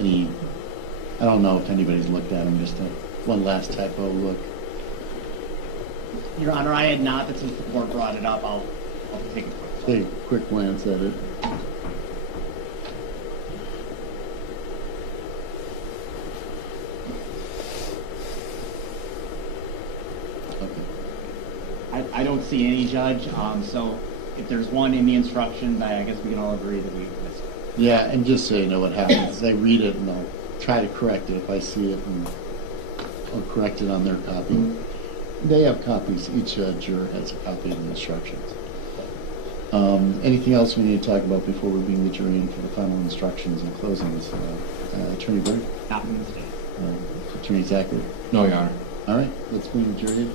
any, I don't know if anybody's looked at them, just one last typo look. Your Honor, I had not, but since the board brought it up, I'll take a quick Take a quick glance at it. I don't see any, Judge, so if there's one in the instructions, I guess we can all agree that we missed it. Yeah, and just so you know what happens, is I read it and I'll try to correct it if I see it, and I'll correct it on their copy. They have copies. Each juror has a copy of the instructions. Anything else we need to talk about before we bring the jury in for the final instructions and closings? Attorney Berg? Not from the state. Attorney Zachary? No, Your Honor. All right, let's bring the jury in.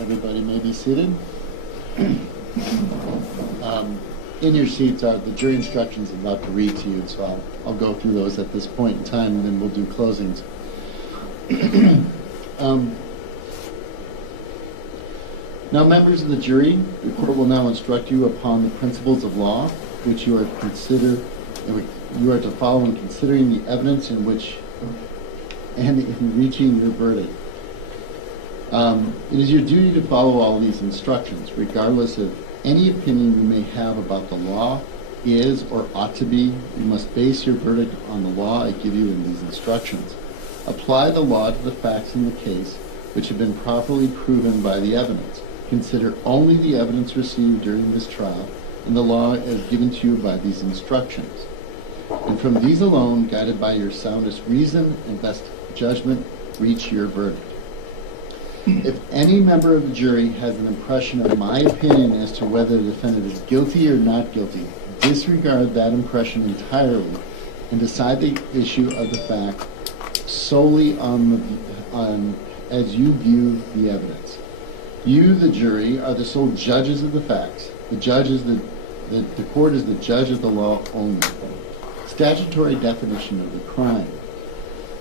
Everybody may be seated. In your seats are the jury instructions I'm about to read to you, so I'll go through those at this point in time, and then we'll do closings. Now, members of the jury, the court will now instruct you upon the principles of law, which you are to follow in considering the evidence in which and in reaching your verdict. It is your duty to follow all these instructions, regardless of any opinion you may have about the law is or ought to be. You must base your verdict on the law I give you in these instructions. Apply the law to the facts in the case which have been properly proven by the evidence. Consider only the evidence received during this trial and the law as given to you by these instructions. And from these alone, guided by your soundest reason and best judgment, reach your verdict. If any member of the jury has an impression of my opinion as to whether the defendant is guilty or not guilty, disregard that impression entirely and decide the issue of the fact solely on as you view the evidence. You, the jury, are the sole judges of the facts. The court is the judge of the law only. Statutory definition of the crime.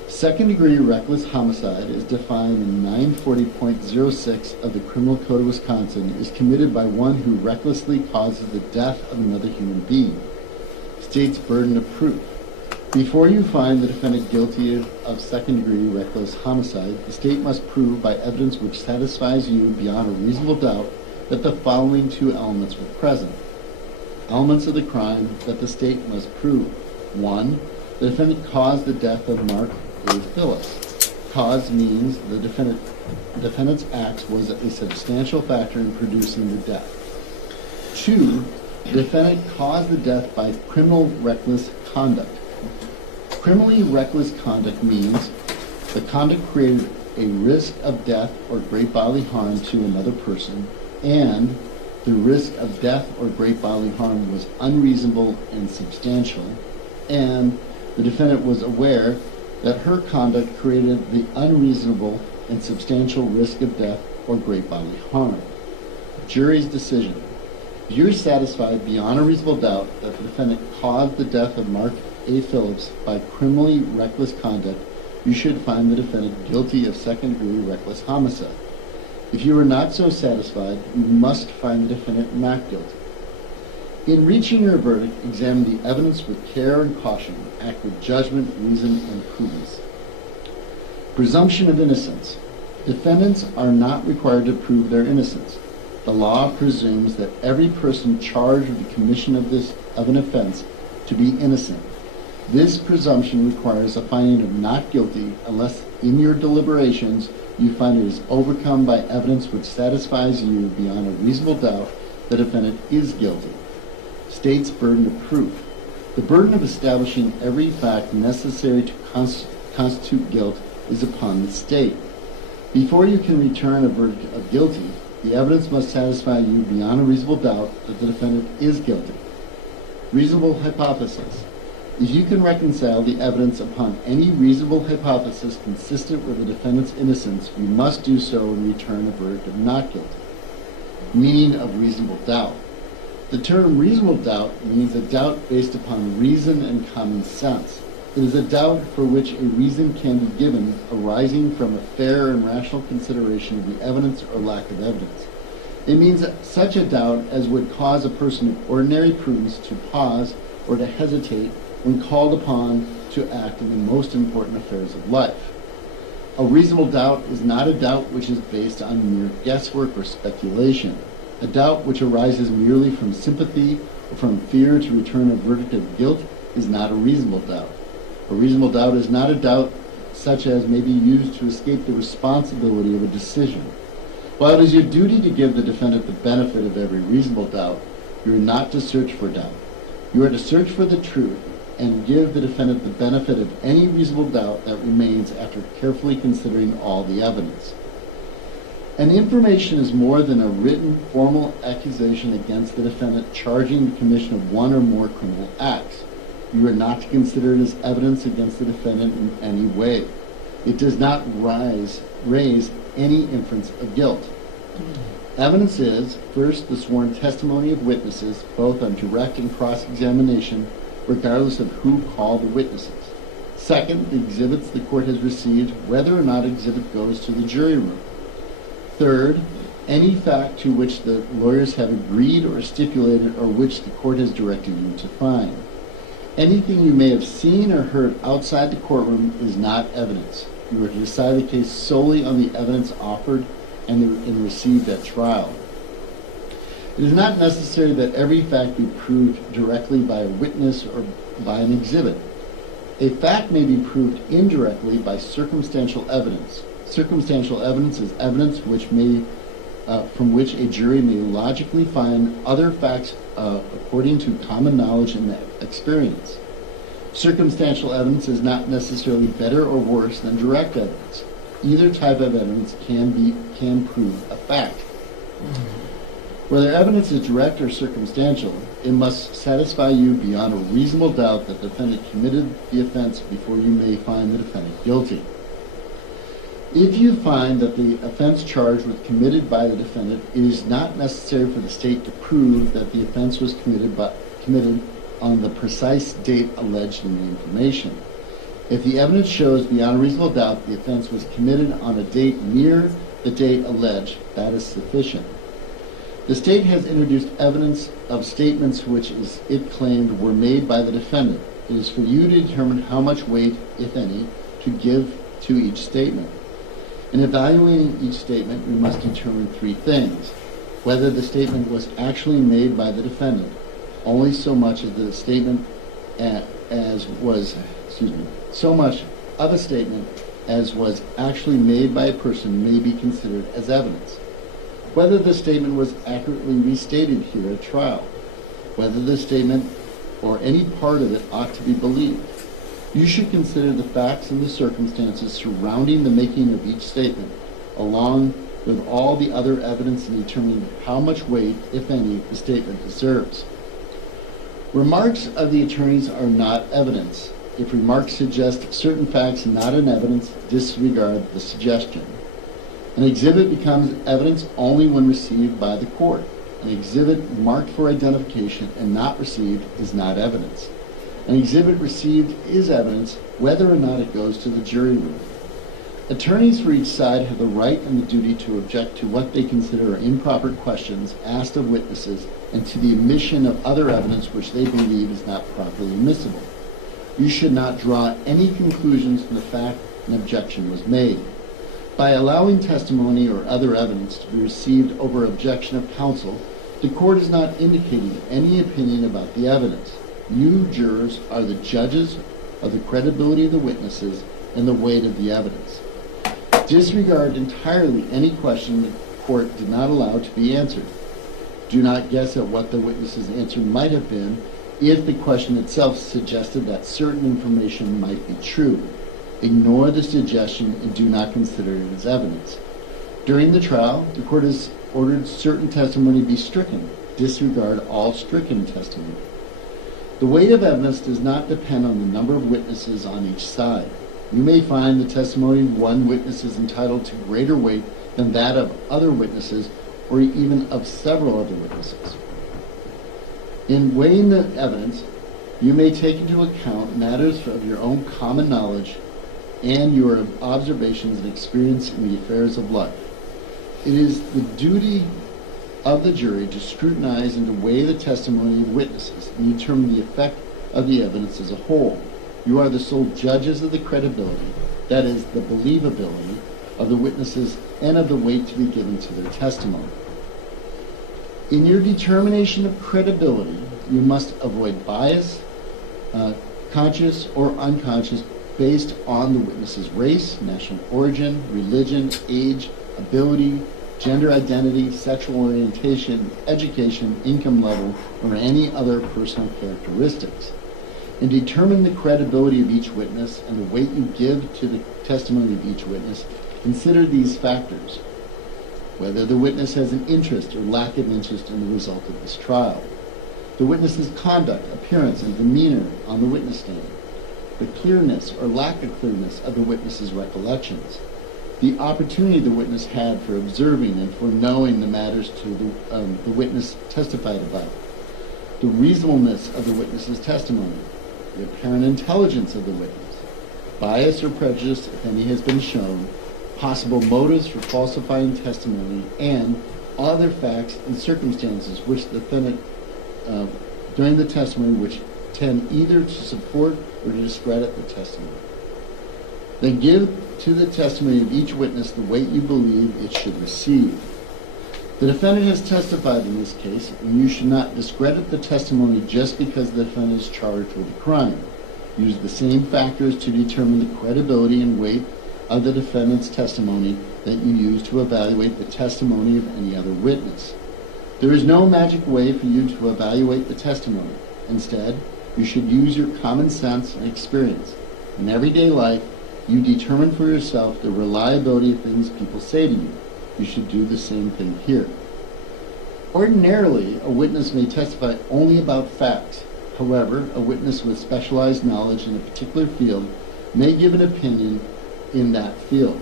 Second-degree reckless homicide is defined in 940.06 of the Criminal Code of Wisconsin is committed by one who recklessly causes the death of another human being. State's burden of proof. Before you find the defendant guilty of second-degree reckless homicide, the state must prove by evidence which satisfies you beyond a reasonable doubt that the following two elements were present. Elements of the crime that the state must prove. 1. The defendant caused the death of Mark A. Phillips. Cause means the defendant's acts was a substantial factor in producing the death. 2. The defendant caused the death by criminal reckless conduct. Criminally reckless conduct means the conduct created a risk of death or great bodily harm to another person, and the risk of death or great bodily harm was unreasonable and substantial, and the defendant was aware that her conduct created the unreasonable and substantial risk of death or great bodily harm. Jury's decision. If you are satisfied beyond a reasonable doubt that the defendant caused the death of Mark A. Phillips by criminally reckless conduct, you should find the defendant guilty of second-degree reckless homicide. If you are not so satisfied, you must find the defendant not guilty. In reaching your verdict, examine the evidence with care and caution. Act with judgment, reason, and prudence. Presumption of innocence. Defendants are not required to prove their innocence. The law presumes that every person charged with the commission of an offense to be innocent. This presumption requires a finding of not guilty unless in your deliberations you find it is overcome by evidence which satisfies you beyond a reasonable doubt the defendant is guilty. State's burden of proof. The burden of establishing every fact necessary to constitute guilt is upon the state. Before you can return a verdict of guilty, the evidence must satisfy you beyond a reasonable doubt that the defendant is guilty. Reasonable hypothesis. If you can reconcile the evidence upon any reasonable hypothesis consistent with the defendant's innocence, you must do so and return a verdict of not guilty. Meaning of reasonable doubt. The term reasonable doubt means a doubt based upon reason and common sense. It is a doubt for which a reason can be given arising from a fair and rational consideration of the evidence or lack of evidence. It means such a doubt as would cause a person of ordinary prudence to pause or to hesitate when called upon to act in the most important affairs of life. A reasonable doubt is not a doubt which is based on mere guesswork or speculation. A doubt which arises merely from sympathy or from fear to return a verdict of guilt is not a reasonable doubt. A reasonable doubt is not a doubt such as may be used to escape the responsibility of a decision. While it is your duty to give the defendant the benefit of every reasonable doubt, you are not to search for doubt. You are to search for the truth and give the defendant the benefit of any reasonable doubt that remains after carefully considering all the evidence. An information is more than a written, formal accusation against the defendant charging the commission of one or more criminal acts. You are not to consider it as evidence against the defendant in any way. It does not raise any inference of guilt. Evidence is, first, the sworn testimony of witnesses, both on direct and cross-examination, regardless of who called the witnesses. Second, the exhibits the court has received, whether or not exhibit goes to the jury room. Third, any fact to which the lawyers have agreed or stipulated or which the court has directed you to find. Anything you may have seen or heard outside the courtroom is not evidence. You are to decide the case solely on the evidence offered and received at trial. It is not necessary that every fact be proved directly by a witness or by an exhibit. A fact may be proved indirectly by circumstantial evidence. Circumstantial evidence is evidence from which a jury may logically find other facts according to common knowledge and experience. Circumstantial evidence is not necessarily better or worse than direct evidence. Either type of evidence can prove a fact. Whether evidence is direct or circumstantial, it must satisfy you beyond a reasonable doubt that the defendant committed the offense before you may find the defendant guilty. If you find that the offense charged was committed by the defendant, it is not necessary for the state to prove that the offense was committed on the precise date alleged in the information. If the evidence shows beyond a reasonable doubt the offense was committed on a date near the date alleged, that is sufficient. The state has introduced evidence of statements which it claimed were made by the defendant. It is for you to determine how much weight, if any, to give to each statement. In evaluating each statement, we must determine three things. Whether the statement was actually made by the defendant, only so much of the statement so much of a statement as was actually made by a person may be considered as evidence. Whether the statement was accurately restated here at trial. Whether the statement or any part of it ought to be believed. You should consider the facts and the circumstances surrounding the making of each statement, along with all the other evidence in determining how much weight, if any, the statement deserves. Remarks of the attorneys are not evidence. If remarks suggest certain facts not in evidence, disregard the suggestion. An exhibit becomes evidence only when received by the court. An exhibit marked for identification and not received is not evidence. An exhibit received is evidence whether or not it goes to the jury room. Attorneys for each side have the right and the duty to object to what they consider improper questions asked of witnesses and to the omission of other evidence which they believe is not properly admissible. You should not draw any conclusions from the fact an objection was made. By allowing testimony or other evidence to be received over objection of counsel, the court is not indicating any opinion about the evidence. You, jurors, are the judges of the credibility of the witnesses and the weight of the evidence. Disregard entirely any question the court did not allow to be answered. Do not guess at what the witness's answer might have been if the question itself suggested that certain information might be true. ignore the suggestion and do not consider it as evidence. During the trial, the court has ordered certain testimony be stricken. Disregard all stricken testimony. The weight of evidence does not depend on the number of witnesses on each side. You may find the testimony of one witness is entitled to greater weight than that of other witnesses, or even of several other witnesses. In weighing the evidence, you may take into account matters of your own common knowledge and your observations and experience in the affairs of life. It is the duty of the jury to scrutinize and to weigh the testimony of witnesses and determine the effect of the evidence as a whole. You are the sole judges of the credibility, that is, the believability of the witnesses and of the weight to be given to their testimony. In your determination of credibility, you must avoid bias, conscious or unconscious, based on the witness's race, national origin, religion, age, ability, gender identity, sexual orientation, education, income level, or any other personal characteristics. In determining the credibility of each witness and the weight you give to the testimony of each witness, consider these factors: whether the witness has an interest or lack of interest in the result of this trial, the witness's conduct, appearance, and demeanor on the witness stand, the clearness or lack of clearness of the witness's recollections, the opportunity the witness had for observing and for knowing the matters to the witness testified about, the reasonableness of the witness's testimony, the apparent intelligence of the witness, bias or prejudice, if any has been shown, possible motives for falsifying testimony, and other facts and circumstances which the defendant during the testimony which tend either to support or to discredit the testimony. Then give to the testimony of each witness the weight you believe it should receive. The defendant has testified in this case, and you should not discredit the testimony just because the defendant is charged with a crime. Use the same factors to determine the credibility and weight of the defendant's testimony that you use to evaluate the testimony of any other witness. There is no magic way for you to evaluate the testimony. Instead, you should use your common sense and experience. In everyday life, you determine for yourself the reliability of things people say to you. You should do the same thing here. Ordinarily, a witness may testify only about facts. However, a witness with specialized knowledge in a particular field may give an opinion in that field.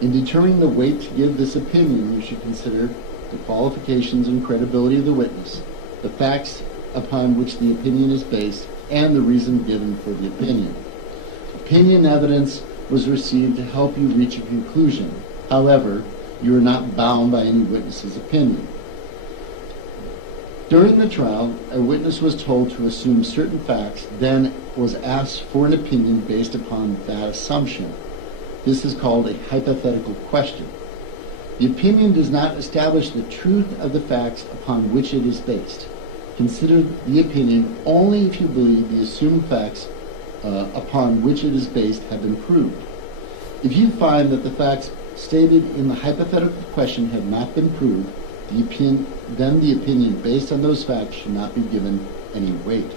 In determining the weight to give this opinion, you should consider the qualifications and credibility of the witness, the facts upon which the opinion is based, and the reason given for the opinion. Opinion evidence was received to help you reach a conclusion. However, you are not bound by any witness's opinion. During the trial, a witness was told to assume certain facts, then was asked for an opinion based upon that assumption. This is called a hypothetical question. The opinion does not establish the truth of the facts upon which it is based. Consider the opinion only if you believe the assumed facts upon which it is based have been proved. If you find that the facts stated in the hypothetical question have not been proved, then the opinion based on those facts should not be given any weight.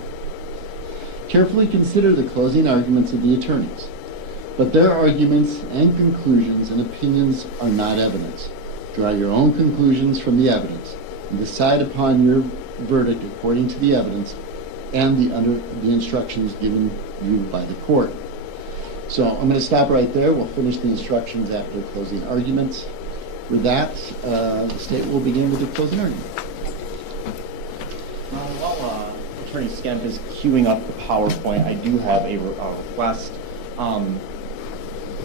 Carefully consider the closing arguments of the attorneys, but their arguments and conclusions and opinions are not evidence. Draw your own conclusions from the evidence and decide upon your verdict according to the evidence and the instructions given you by the court. So I'm going to stop right there. We'll finish the instructions after closing arguments. With that, the state will begin with the closing argument. While Attorney Skemp is queuing up the PowerPoint, I do have a request.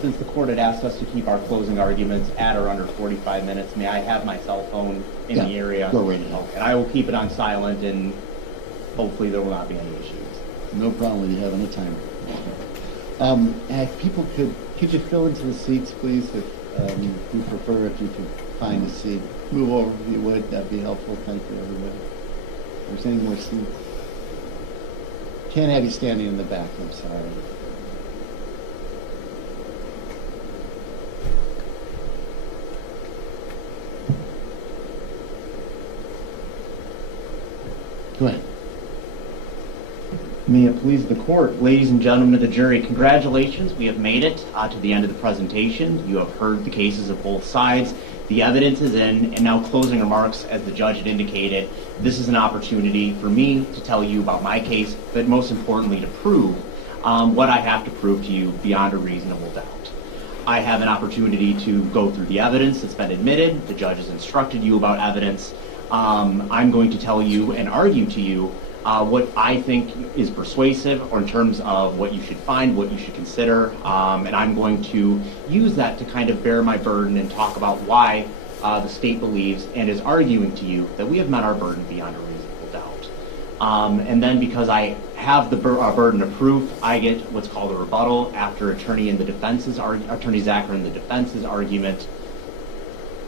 Since the court had asked us to keep our closing arguments at or under 45 minutes, may I have my cell phone in the area? Go right ahead. Okay, I will keep it on silent, and hopefully there will not be any issues. No problem with you having a timer. If people could you fill into the seats, please? If we prefer if you could find a seat. Move over if you would. That'd be helpful. Thank you, everybody. If there's any more seats. Can't have you standing in the back. I'm sorry. Go ahead. May it please the court, ladies and gentlemen of the jury, congratulations. We have made it to the end of the presentation. You have heard the cases of both sides. The evidence is in, and now closing remarks, as the judge had indicated. This is an opportunity for me to tell you about my case, but most importantly to prove what I have to prove to you beyond a reasonable doubt. I have an opportunity to go through the evidence that's been admitted. The judge has instructed you about evidence. I'm going to tell you and argue to you what I think is persuasive, or in terms of what you should find, what you should consider, and I'm going to use that to kind of bear my burden and talk about why the state believes and is arguing to you that we have met our burden beyond a reasonable doubt. And then because I have the burden of proof, I get what's called a rebuttal after Attorney Zacher in the defense's argument,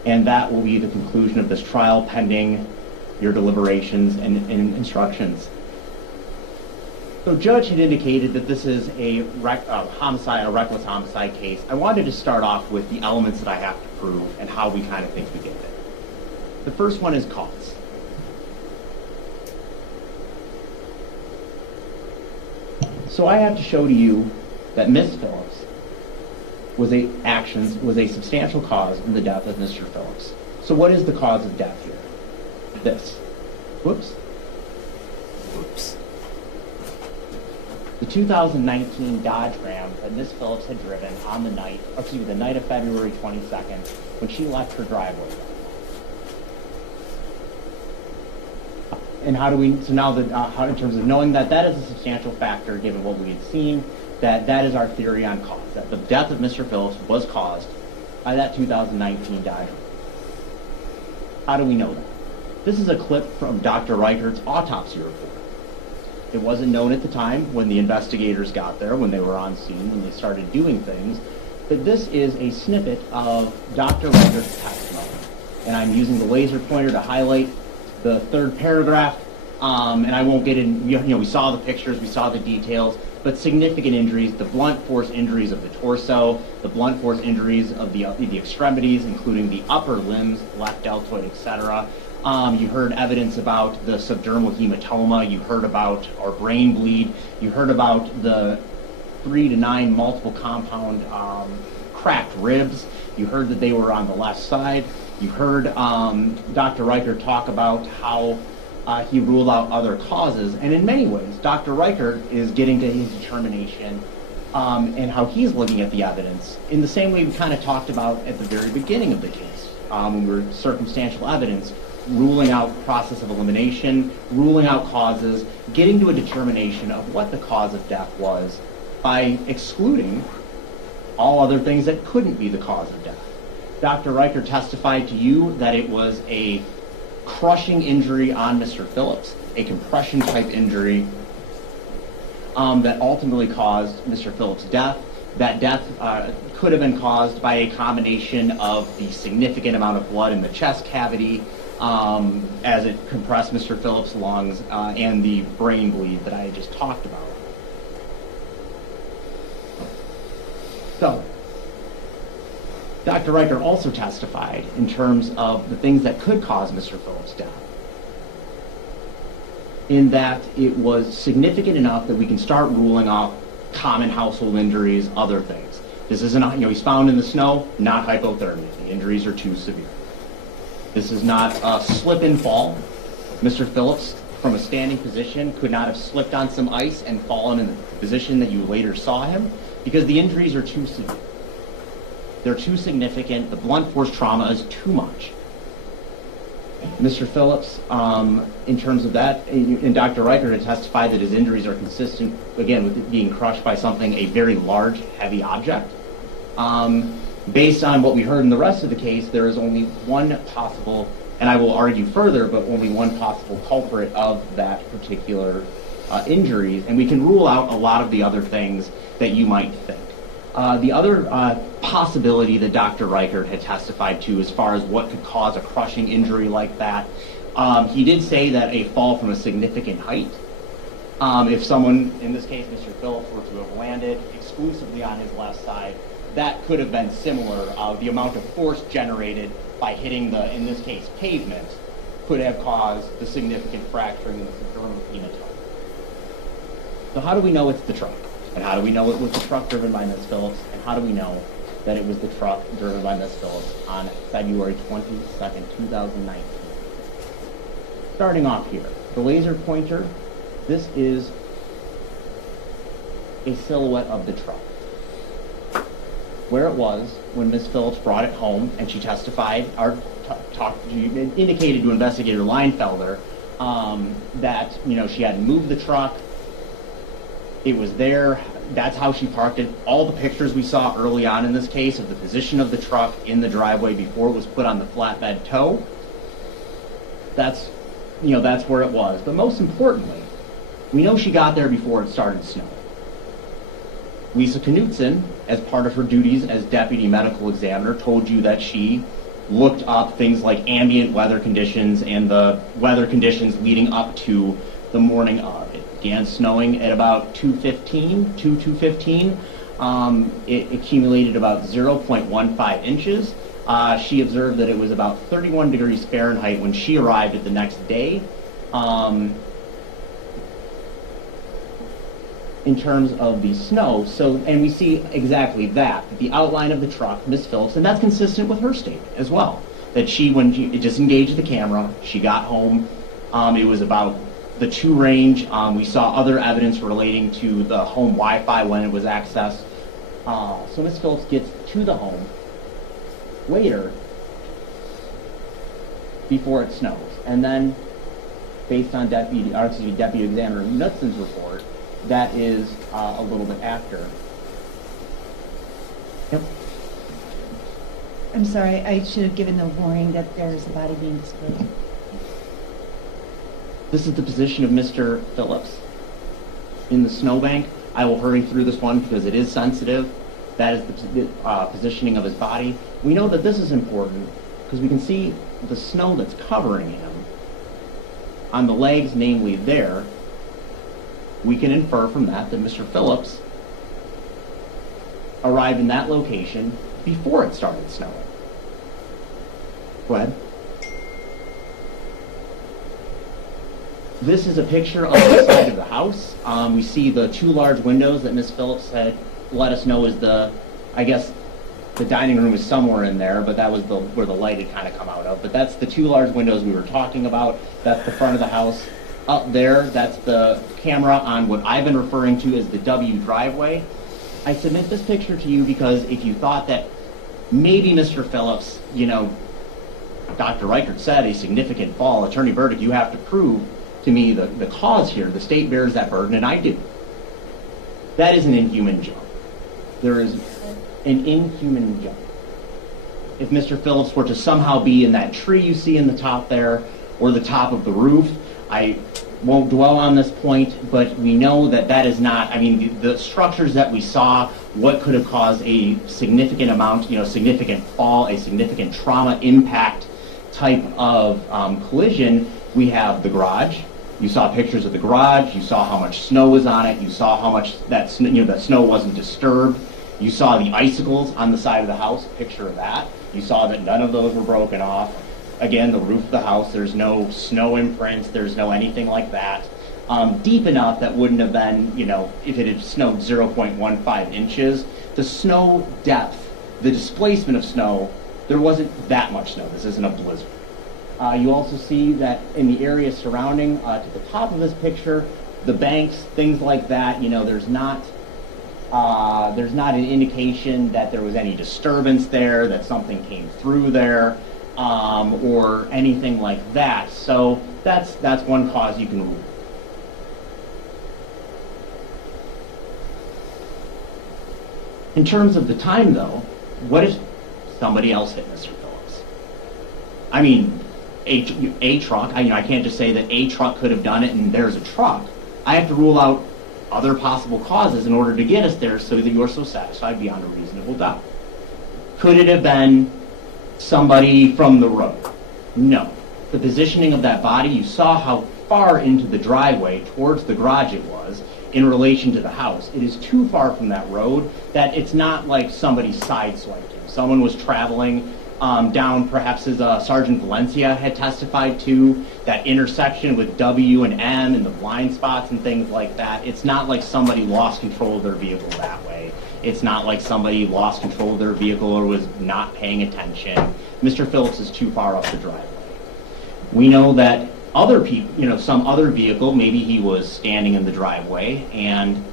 and that will be the conclusion of this trial pending your deliberations and instructions. So Judge had indicated that this is a reckless homicide case. I wanted to start off with the elements that I have to prove and how we kind of think we get there. The first one is cause. So I have to show to you that Ms. Phillips was a substantial cause in the death of Mr. Phillips. So what is the cause of death here? This. Whoops. The 2019 Dodge Ram that Ms. Phillips had driven on the night of February 22nd when she left her driveway. And how do we, so now that, in terms of knowing that that is a substantial factor given what we had seen, that is our theory on cause, that the death of Mr. Phillips was caused by that 2019 Dodge Ram. How do we know that? This is a clip from Dr. Reichert's autopsy report. It wasn't known at the time when the investigators got there, when they were on scene, when they started doing things, but this is a snippet of Dr. Reichert's testimony. And I'm using the laser pointer to highlight the third paragraph, and I won't get in, we saw the pictures, we saw the details, but significant injuries, the blunt force injuries of the torso, the blunt force injuries of the extremities, including the upper limbs, left deltoid, etc. You heard evidence about the subdermal hematoma. You heard about our brain bleed. You heard about the 3 to 9 multiple compound cracked ribs. You heard that they were on the left side. You heard Dr. Reichert talk about how he ruled out other causes. And in many ways, Dr. Reichert is getting to his determination and how he's looking at the evidence in the same way we kind of talked about at the very beginning of the case, when we were circumstantial evidence, ruling out process of elimination, ruling out causes, getting to a determination of what the cause of death was by excluding all other things that couldn't be the cause of death. Dr. Reichert testified to you that it was a crushing injury on Mr. Phillips, a compression type injury that ultimately caused Mr. Phillips' death. That death could have been caused by a combination of the significant amount of blood in the chest cavity, as it compressed Mr. Phillips' lungs, and the brain bleed that I had just talked about. So, Dr. Reichert also testified in terms of the things that could cause Mr. Phillips' death, in that it was significant enough that we can start ruling off common household injuries, other things. This isn't, he's found in the snow, not hypothermia. The injuries are too severe. This is not a slip and fall. Mr. Phillips, from a standing position, could not have slipped on some ice and fallen in the position that you later saw him, because the injuries are too severe. They're too significant. The blunt force trauma is too much. Mr. Phillips, in terms of that, and Dr. Reichert had testified that his injuries are consistent, again, with it being crushed by something, a very large, heavy object. Based on what we heard in the rest of the case, there is only one possible, and I will argue further, but only one possible culprit of that particular injury, and we can rule out a lot of the other things that you might think. The other possibility that Dr. Reichert had testified to as far as what could cause a crushing injury like that, he did say that a fall from a significant height, if someone, in this case Mr. Phillips, were to have landed exclusively on his left side, that could have been similar. The amount of force generated by hitting the, in this case, pavement, could have caused the significant fracturing in the subdermal hematoma. So how do we know it's the truck? And how do we know it was the truck driven by Ms. Phillips? And how do we know that it was the truck driven by Ms. Phillips on February 22nd, 2019? Starting off here, the laser pointer, this is a silhouette of the truck. Where it was when Ms. Phillips brought it home and she testified, or she indicated to Investigator Leinfelder that, you know, she had moved the truck. It was there. That's how she parked it. All the pictures we saw early on in this case of the position of the truck in the driveway before it was put on the flatbed tow, that's, you know, that's where it was. But most importantly, we know she got there before it started snowing. Lisa Knutson, as part of her duties as deputy medical examiner, told you that she looked up things like ambient weather conditions and the weather conditions leading up to the morning of. It began snowing at about 2:15. It accumulated about 0.15 inches. She observed that it was about 31 degrees Fahrenheit when she arrived at the next day. In terms of the snow, and we see exactly that, the outline of the truck, Miss Phillips, and that's consistent with her statement as well, that when she disengaged the camera, she got home, it was about the 2 range, we saw other evidence relating to the home Wi-Fi when it was accessed, so Miss Phillips gets to the home later, before it snows, and then, based on Deputy Examiner Knutson's report, that is a little bit after. Yep. I'm sorry, I should have given the warning that there's a body being disposed. This is the position of Mr. Phillips in the snowbank. I will hurry through this one because it is sensitive. That is the positioning of his body. We know that this is important because we can see the snow that's covering him on the legs, namely there. We can infer from that Mr. Phillips arrived in that location before it started snowing. Go ahead. This is a picture of the side of the house. We see the 2 large windows that Ms. Phillips had let us know is I guess the dining room is somewhere in there, but that was where the light had kind of come out of. But that's the 2 large windows we were talking about. That's the front of the house. Up there, that's the camera on what I've been referring to as the W driveway. I submit this picture to you because if you thought that maybe Mr. Phillips, you know, Dr. Reichert said a significant fall, Attorney Burdick, you have to prove to me the cause here. The state bears that burden, and I do. That is an inhuman jump. There is an inhuman jump. If Mr. Phillips were to somehow be in that tree you see in the top there, or the top of the roof, I won't dwell on this point, but we know that is not, I mean, the structures that we saw, what could have caused a significant amount, you know, significant fall, a significant trauma impact type of collision. We have the garage. You saw pictures of the garage. You saw how much snow was on it. You saw how much that snow wasn't disturbed. You saw the icicles on the side of the house, picture of that. You saw that none of those were broken off. Again, the roof of the house, there's no snow imprints, there's no anything like that. Deep enough that wouldn't have been, you know, if it had snowed 0.15 inches. The snow depth, the displacement of snow, there wasn't that much snow. This isn't a blizzard. You also see that in the area surrounding, to the top of this picture, the banks, things like that, you know, there's not an indication that there was any disturbance there, that something came through there. Or anything like that. So that's one cause you can rule. In terms of the time, though, what if somebody else hit Mr. Phillips? I mean, a truck. I can't just say that a truck could have done it and there's a truck. I have to rule out other possible causes in order to get us there so that you're so satisfied beyond a reasonable doubt. Could it have been somebody from the road? No. The positioning of that body, you saw how far into the driveway towards the garage it was in relation to the house. It is too far from that road that it's not like somebody sideswiped him. Someone was traveling down perhaps as Sergeant Valencia had testified to, that intersection with W and M and the blind spots and things like that. It's not like somebody lost control of their vehicle that way. It's not like somebody lost control of their vehicle or was not paying attention. Mr. Phillips is too far up the driveway. We know that other people, some other vehicle, maybe he was standing in the driveway and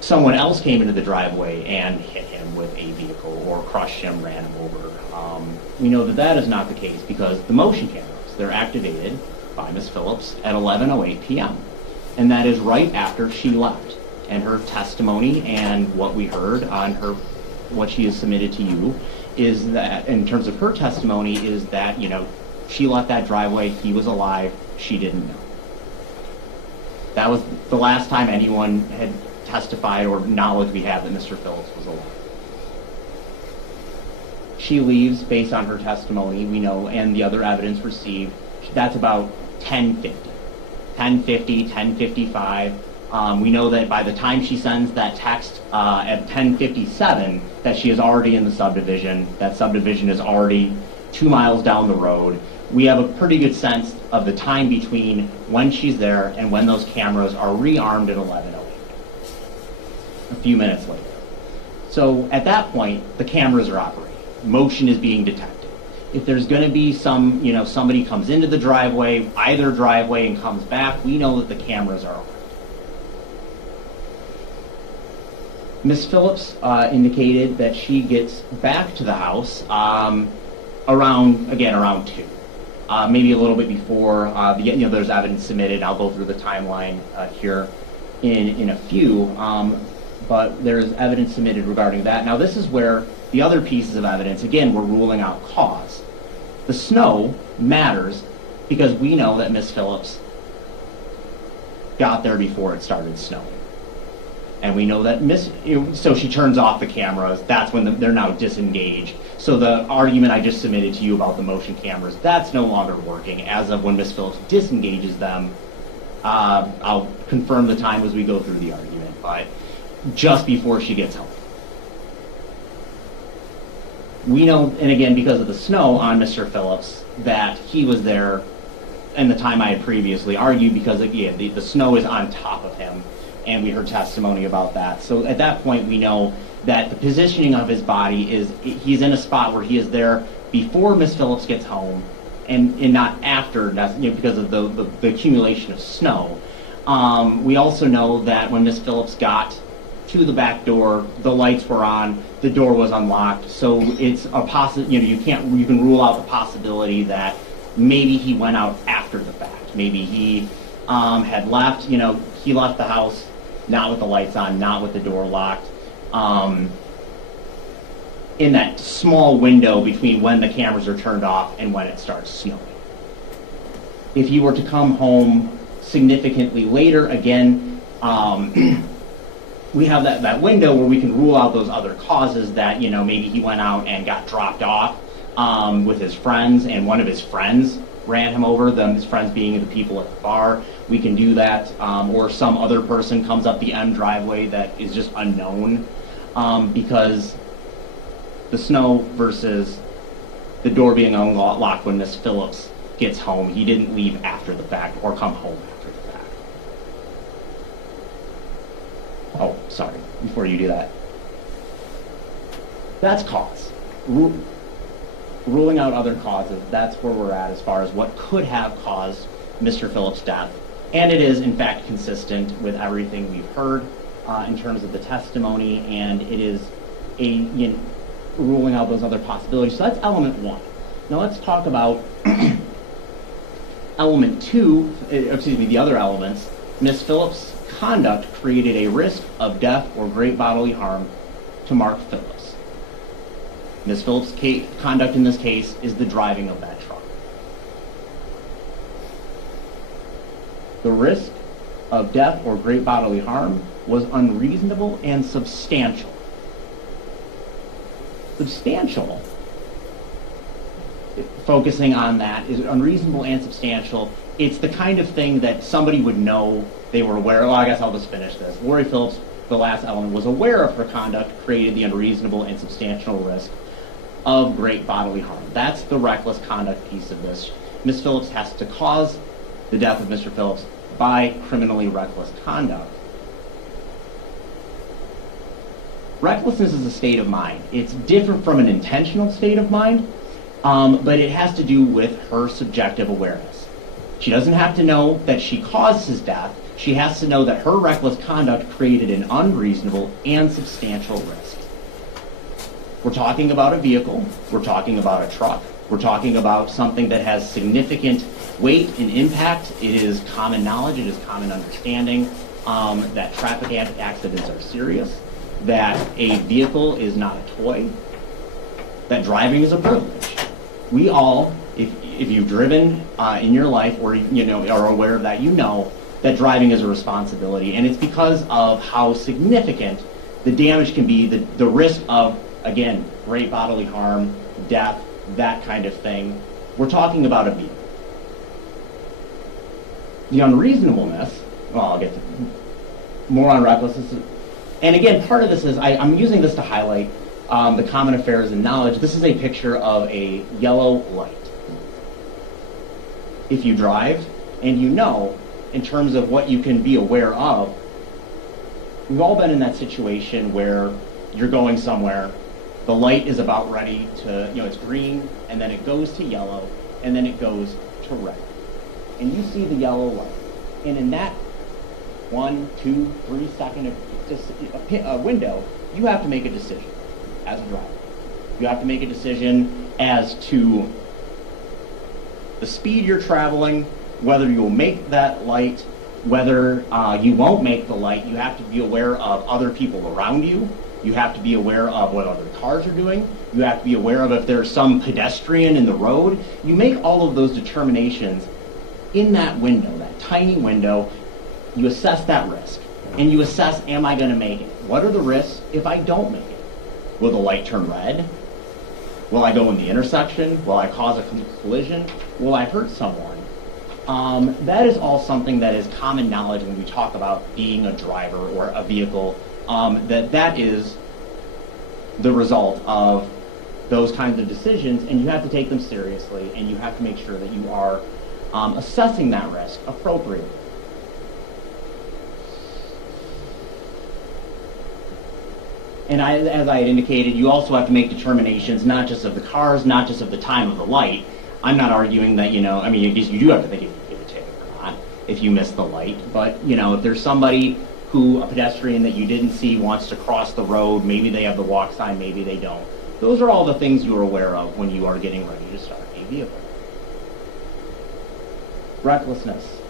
someone else came into the driveway and hit him with a vehicle or crushed him, ran him over. We know that that is not the case because the motion cameras, they're activated by Ms. Phillips at 11:08 p.m. And that is right after she left. And her testimony and what we heard on what she has submitted to you is that, in terms of her testimony, is that, she left that driveway, he was alive, she didn't know. That was the last time anyone had testified or knowledge we have that Mr. Phillips was alive. She leaves based on her testimony, we know, and the other evidence received. That's about 10:50. 10:50, 10:55. We know that by the time she sends that text at 10:57 that she is already in the subdivision. That subdivision is already 2 miles down the road. We have a pretty good sense of the time between when she's there and when those cameras are rearmed at 11:08. A few minutes later. So at that point, the cameras are operating. Motion is being detected. If there's going to be somebody comes into the driveway, either driveway, and comes back, we know that the cameras are on. Ms. Phillips indicated that she gets back to the house around 2. Maybe a little bit before. There's evidence submitted. I'll go through the timeline here in a few. But there's evidence submitted regarding that. Now, this is where the other pieces of evidence, again, we're ruling out cause. The snow matters because we know that Ms. Phillips got there before it started snowing. And we know that so she turns off the cameras. That's when they're now disengaged. So the argument I just submitted to you about the motion cameras, that's no longer working. As of when Ms. Phillips disengages them, I'll confirm the time as we go through the argument, but just before she gets home. We know, and again, because of the snow on Mr. Phillips, that he was there in the time I had previously argued because, again, the snow is on top of him, and we heard testimony about that. So at that point, we know that the positioning of his body is, he's in a spot where he is there before Ms. Phillips gets home, and not after, because of the accumulation of snow. We also know that when Ms. Phillips got to the back door, the lights were on, the door was unlocked, so it's a you can rule out the possibility that maybe he went out after the fact. Maybe he had left, he left the house not with the lights on, not with the door locked, in that small window between when the cameras are turned off and when it starts snowing. If he were to come home significantly later, again, we have that window where we can rule out those other causes that, maybe he went out and got dropped off with his friends and one of his friends ran him over, his friends being the people at the bar. We can do that. Or some other person comes up the M driveway that is just unknown because the snow versus the door being unlocked when Miss Phillips gets home. He didn't leave after the fact or come home after the fact. Oh, sorry, before you do that. That's cause. Ruling out other causes, that's where we're at as far as what could have caused Mr. Phillips' death. And it is, in fact, consistent with everything we've heard in terms of the testimony, and it is ruling out those other possibilities. So that's element 1. Now let's talk about element 2, the other elements. Ms. Phillips' conduct created a risk of death or great bodily harm to Mark Phillips. Ms. Phillips' conduct in this case is the driving of that truck. The risk of death or great bodily harm was unreasonable and substantial. Substantial, focusing on that, is unreasonable and substantial. It's the kind of thing that somebody would know, they were aware of. Well, I guess I'll just finish this. Lori Phillips, the last element, was aware of her conduct created the unreasonable and substantial risk of great bodily harm. That's the reckless conduct piece of this. Ms. Phillips has to cause the death of Mr. Phillips by criminally reckless conduct. Recklessness is a state of mind. It's different from an intentional state of mind, but it has to do with her subjective awareness. She doesn't have to know that she caused his death. She has to know that her reckless conduct created an unreasonable and substantial risk. We're talking about a vehicle. We're talking about a truck. We're talking about something that has significant weight and impact. It is common knowledge. It is common understanding that traffic accidents are serious, that a vehicle is not a toy, that driving is a privilege. We all, if you've driven in your life or are aware of that, you know that driving is a responsibility, and it's because of how significant the damage can be, the risk of, again, great bodily harm, death, that kind of thing. We're talking about a vehicle. The unreasonableness, well, I'll get to more on recklessness. And again, part of this is, I'm using this to highlight the common affairs and knowledge. This is a picture of a yellow light. If you drive and you know, in terms of what you can be aware of, we've all been in that situation where you're going somewhere, the light is about ready to, it's green, and then it goes to yellow, and then it goes to red. And you see the yellow light. And in that 1, 2, 3 second window, you have to make a decision as a driver. You have to make a decision as to the speed you're traveling, whether you'll make that light, whether you won't make the light. You have to be aware of other people around you. You have to be aware of what other cars are doing. You have to be aware of if there's some pedestrian in the road. You make all of those determinations in that window, that tiny window. You assess that risk. And you assess, am I going to make it? What are the risks if I don't make it? Will the light turn red? Will I go in the intersection? Will I cause a collision? Will I hurt someone? That is all something that is common knowledge when we talk about being a driver or a vehicle, that is the result of those kinds of decisions, and you have to take them seriously, and you have to make sure that you are assessing that risk appropriately. And as I had indicated, you also have to make determinations not just of the cars, not just of the time of the light. I'm not arguing that, you do have to think if you give a ticket or not, if you miss the light. But, if there's somebody a pedestrian that you didn't see wants to cross the road, maybe they have the walk sign, maybe they don't. Those are all the things you're aware of when you are getting ready to start a vehicle. Recklessness,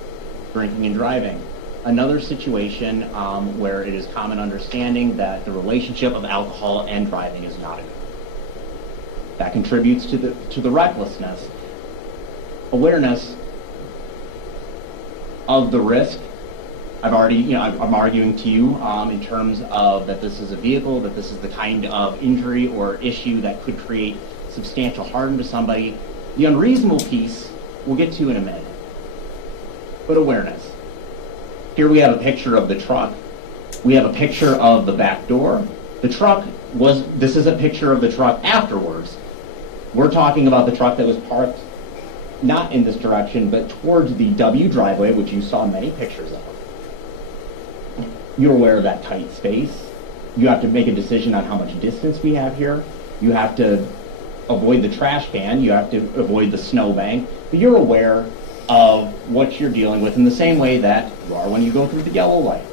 drinking and driving. Another situation where it is common understanding that the relationship of alcohol and driving is not a good. That contributes to the recklessness. Awareness of the risk. I'm arguing to you in terms of that this is a vehicle, that this is the kind of injury or issue that could create substantial harm to somebody. The unreasonable piece we'll get to in a minute. But awareness. Here we have a picture of the truck. We have a picture of the back door. This is a picture of the truck afterwards. We're talking about the truck that was parked not in this direction, but towards the W driveway, which you saw many pictures of. You're aware of that tight space. You have to make a decision on how much distance we have here. You have to avoid the trash can. You have to avoid the snowbank. But you're aware of what you're dealing with in the same way that you are when you go through the yellow light.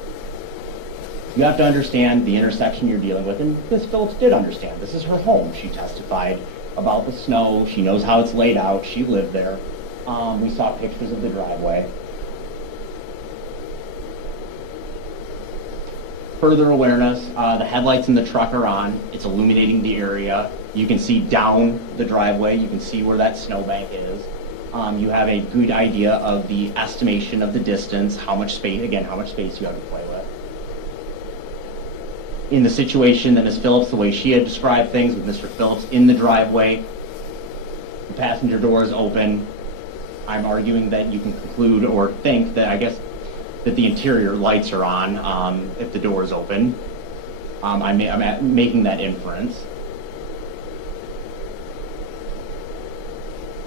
You have to understand the intersection you're dealing with, and Ms. Phillips did understand. This is her home. She testified about the snow. She knows how it's laid out. She lived there. We saw pictures of the driveway. Further awareness, the headlights in the truck are on. It's illuminating the area. You can see down the driveway. You can see where that snowbank is. You have a good idea of the estimation of the distance, how much space you have to play with. In the situation that Ms. Phillips, the way she had described things with Mr. Phillips in the driveway, the passenger door is open. I'm arguing that you can conclude or think that, that the interior lights are on if the door is open. I'm making that inference.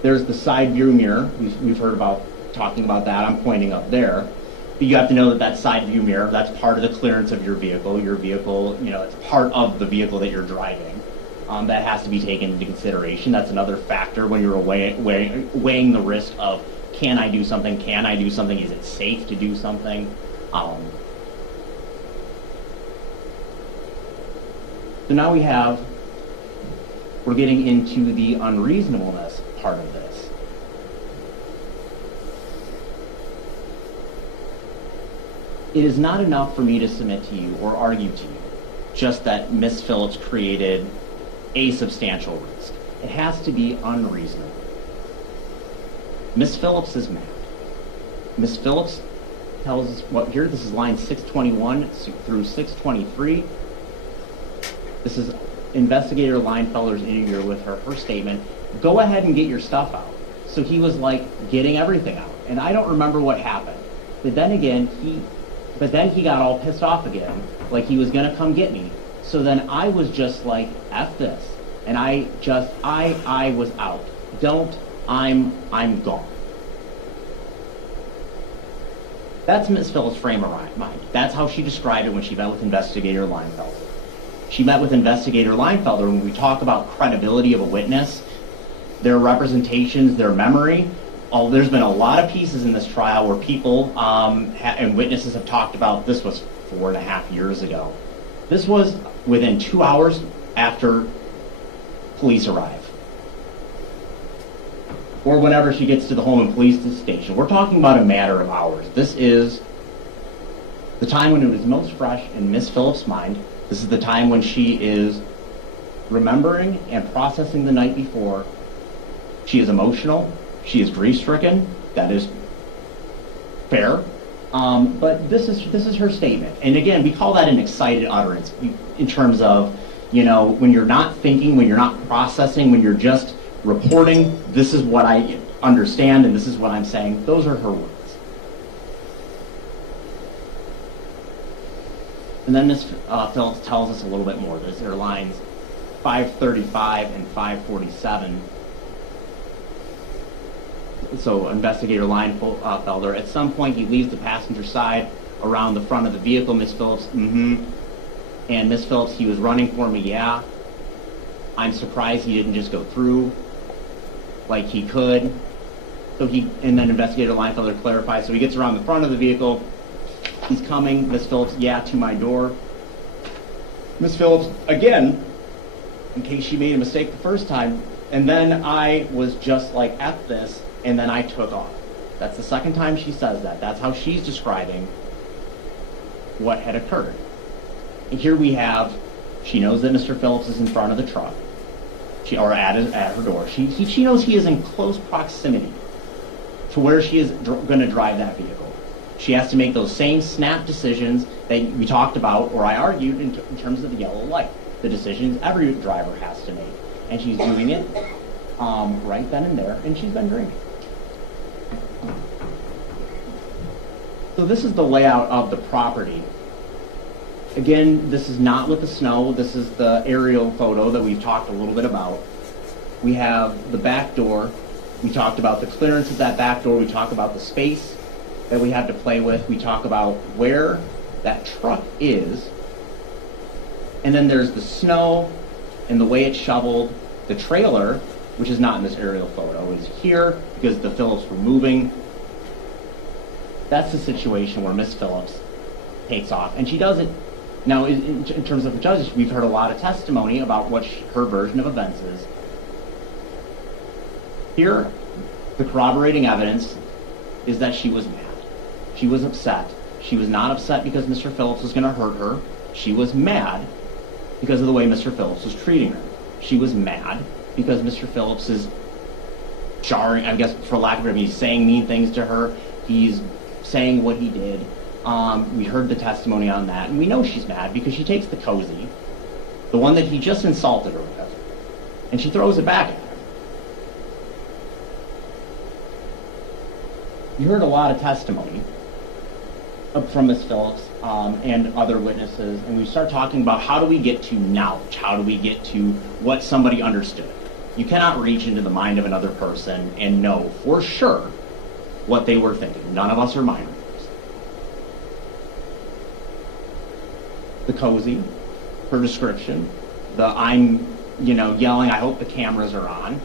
There's the side view mirror. We've heard about talking about that. I'm pointing up there. But you have to know that that side view mirror, that's part of the clearance of your vehicle. Your vehicle, it's part of the vehicle that you're driving. That has to be taken into consideration. That's another factor when you're weighing the risk of, can I do something? Can I do something? Is it safe to do something? So now we're getting into the unreasonableness part of this. It is not enough for me to submit to you or argue to you just that Ms. Phillips created a substantial risk. It has to be unreasonable. Ms. Phillips is mad. Ms. Phillips tells us here, this is line 621 through 623. This is Investigator Linefelder's interview with her statement. Go ahead and get your stuff out. So he was like getting everything out. And I don't remember what happened. But then he got all pissed off again, like he was gonna come get me. So then I was just like, F this. And I was out. I'm gone. That's Ms. Phillips' frame of mind. That's how she described it when she met with Investigator Linefelder. She met with Investigator Linefelder. When we talk about credibility of a witness, their representations, their memory, there's been a lot of pieces in this trial where people and witnesses have talked about this was 4.5 years ago. This was within 2 hours after police arrive. Or whenever she gets to the Holmen police station. We're talking about a matter of hours. This is the time when it was most fresh in Ms. Phillips' mind. This is the time when she is remembering and processing the night before. She is emotional. She is grief-stricken. That is fair. But this is her statement. And again, we call that an excited utterance in terms of, when you're not thinking, when you're not processing, when you're just reporting, this is what I understand and this is what I'm saying. Those are her words. And then Ms. Phillips tells us a little bit more. There's their lines 535 and 547. So Investigator Linefelder, at some point he leaves the passenger side around the front of the vehicle. Ms. Phillips, And Ms. Phillips, he was running for me, yeah. I'm surprised he didn't just go through like he could. And then Investigator Linefelder clarifies, so he gets around the front of the vehicle. He's coming. Ms. Phillips, yeah, to my door. Ms. Phillips, again, in case she made a mistake the first time, and then I was just like, F this, and then I took off. That's the second time she says that. That's how she's describing what had occurred. And here we have, she knows that Mr. Phillips is in front of the truck, or at her door. She knows he is in close proximity to where she is going to drive that vehicle. She has to make those same snap decisions that we talked about, or I argued in terms of the yellow light. The decisions every driver has to make. And she's doing it right then and there, and she's been drinking. So this is the layout of the property. Again, this is not with the snow. This is the aerial photo that we've talked a little bit about. We have the back door. We talked about the clearance of that back door. We talk about the space that we have to play with. We talk about where that truck is. And then there's the snow and the way it's shoveled. The trailer, which is not in this aerial photo, is here because the Phillips were moving. That's the situation where Miss Phillips takes off. And she does it. Now, in terms of the judges, we've heard a lot of testimony about what her version of events is. Here, the corroborating evidence is that she was mad. She was upset. She was not upset because Mr. Phillips was going to hurt her. She was mad because of the way Mr. Phillips was treating her. She was mad because Mr. Phillips is jarring, I guess, for lack of a better, he's saying mean things to her. He's saying what he did. We heard the testimony on that, and we know she's mad because she takes the cozy, the one that he just insulted her with, and she throws it back at him. You heard a lot of testimony from Ms. Phillips and other witnesses, and we start talking about how do we get to knowledge? How do we get to what somebody understood? You cannot reach into the mind of another person and know for sure what they were thinking. None of us are mind readers. The cozy, her description, the I'm, yelling, I hope the cameras are on.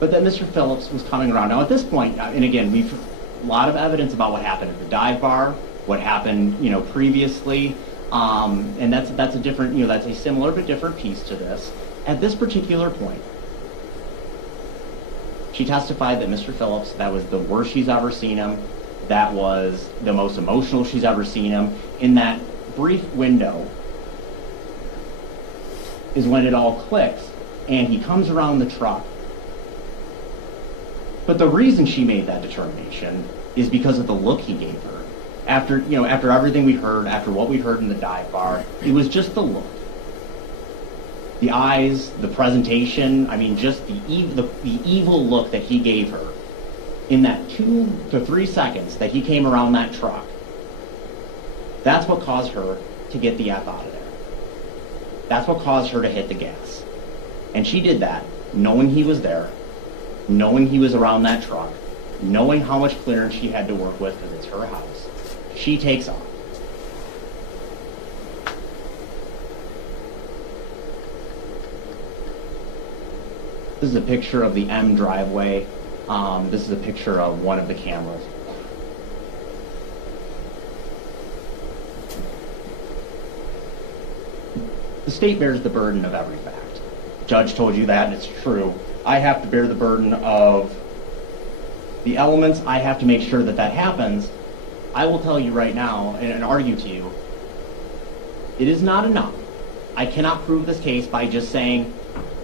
But that Mr. Phillips was coming around. Now at this point, and again, we've a lot of evidence about what happened at the dive bar, what happened, previously, and that's a different, that's a similar but different piece to this. At this particular point, she testified that Mr. Phillips, that was the worst she's ever seen him. That was the most emotional she's ever seen him. In that brief window is when it all clicks, and he comes around the truck. But the reason she made that determination is because of the look he gave her. After everything we heard, after what we heard in the dive bar, it was just the look. The eyes, the presentation, just the evil look that he gave her in that 2 to 3 seconds that he came around that truck. That's what caused her to get the F out of there. That's what caused her to hit the gas. And she did that knowing he was there, knowing he was around that truck, knowing how much clearance she had to work with because it's her house. She takes off. This is a picture of the M driveway. This is a picture of one of the cameras. The state bears the burden of every fact. Judge told you that, and it's true. I have to bear the burden of the elements. I have to make sure that that happens. I will tell you right now and argue to you, it is not enough. I cannot prove this case by just saying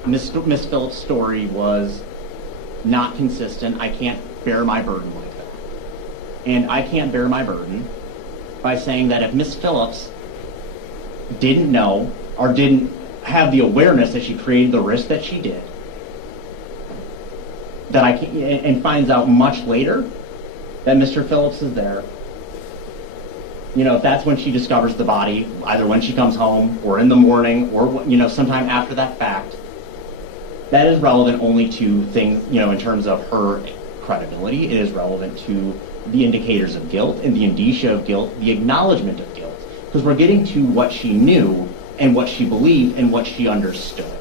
Miss Phillips' story was not consistent. I can't bear my burden like that. And I can't bear my burden by saying that if Miss Phillips didn't know or didn't have the awareness that she created the risk that she did, that I can, and finds out much later that Mr. Phillips is there, if that's when she discovers the body, either when she comes home or in the morning or, sometime after that fact, that is relevant only to things, in terms of her credibility. It is relevant to the indicators of guilt and the indicia of guilt, the acknowledgement of guilt, because we're getting to what she knew and what she believed and what she understood.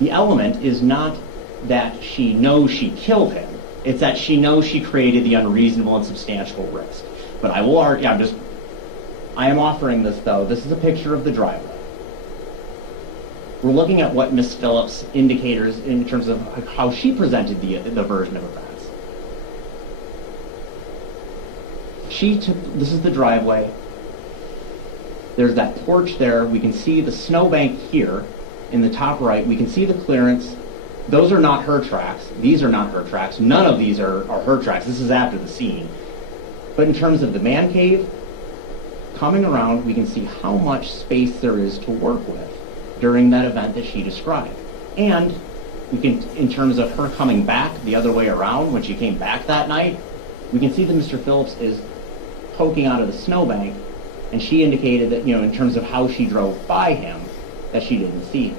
The element is not that she knows she killed him. It's that she knows she created the unreasonable and substantial risk. But I will argue, I am offering this though. This is a picture of the driveway. We're looking at what Miss Phillips indicators in terms of how she presented the version of events. This is the driveway. There's that porch there. We can see the snowbank here in the top right. We can see the clearance. Those are not her tracks. These are not her tracks. None of these are her tracks. This is after the scene. But in terms of the man cave, coming around, we can see how much space there is to work with during that event that she described. And we can, in terms of her coming back the other way around, when she came back that night, we can see that Mr. Phillips is poking out of the snowbank, and she indicated that, in terms of how she drove by him, that she didn't see him.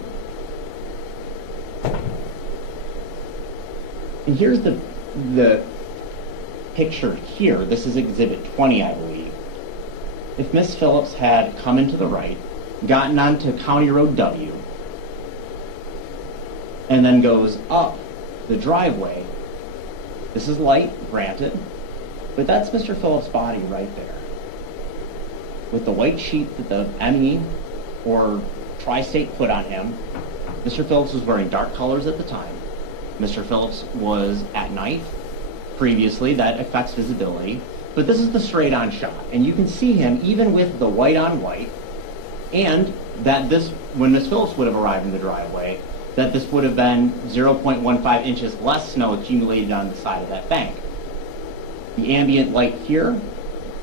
And here's the picture here. This is Exhibit 20, I believe. If Miss Phillips had come into the right, gotten onto County Road W, and then goes up the driveway, this is light, granted, but that's Mr. Phillips' body right there. With the white sheet that the ME or Tri-State put on him, Mr. Phillips was wearing dark colors at the time. Mr. Phillips was at night. Previously, that affects visibility. But this is the straight-on shot. And you can see him even with the white on white, and that this, when Miss Phillips would have arrived in the driveway, that this would have been 0.15 inches less snow accumulated on the side of that bank. The ambient light here,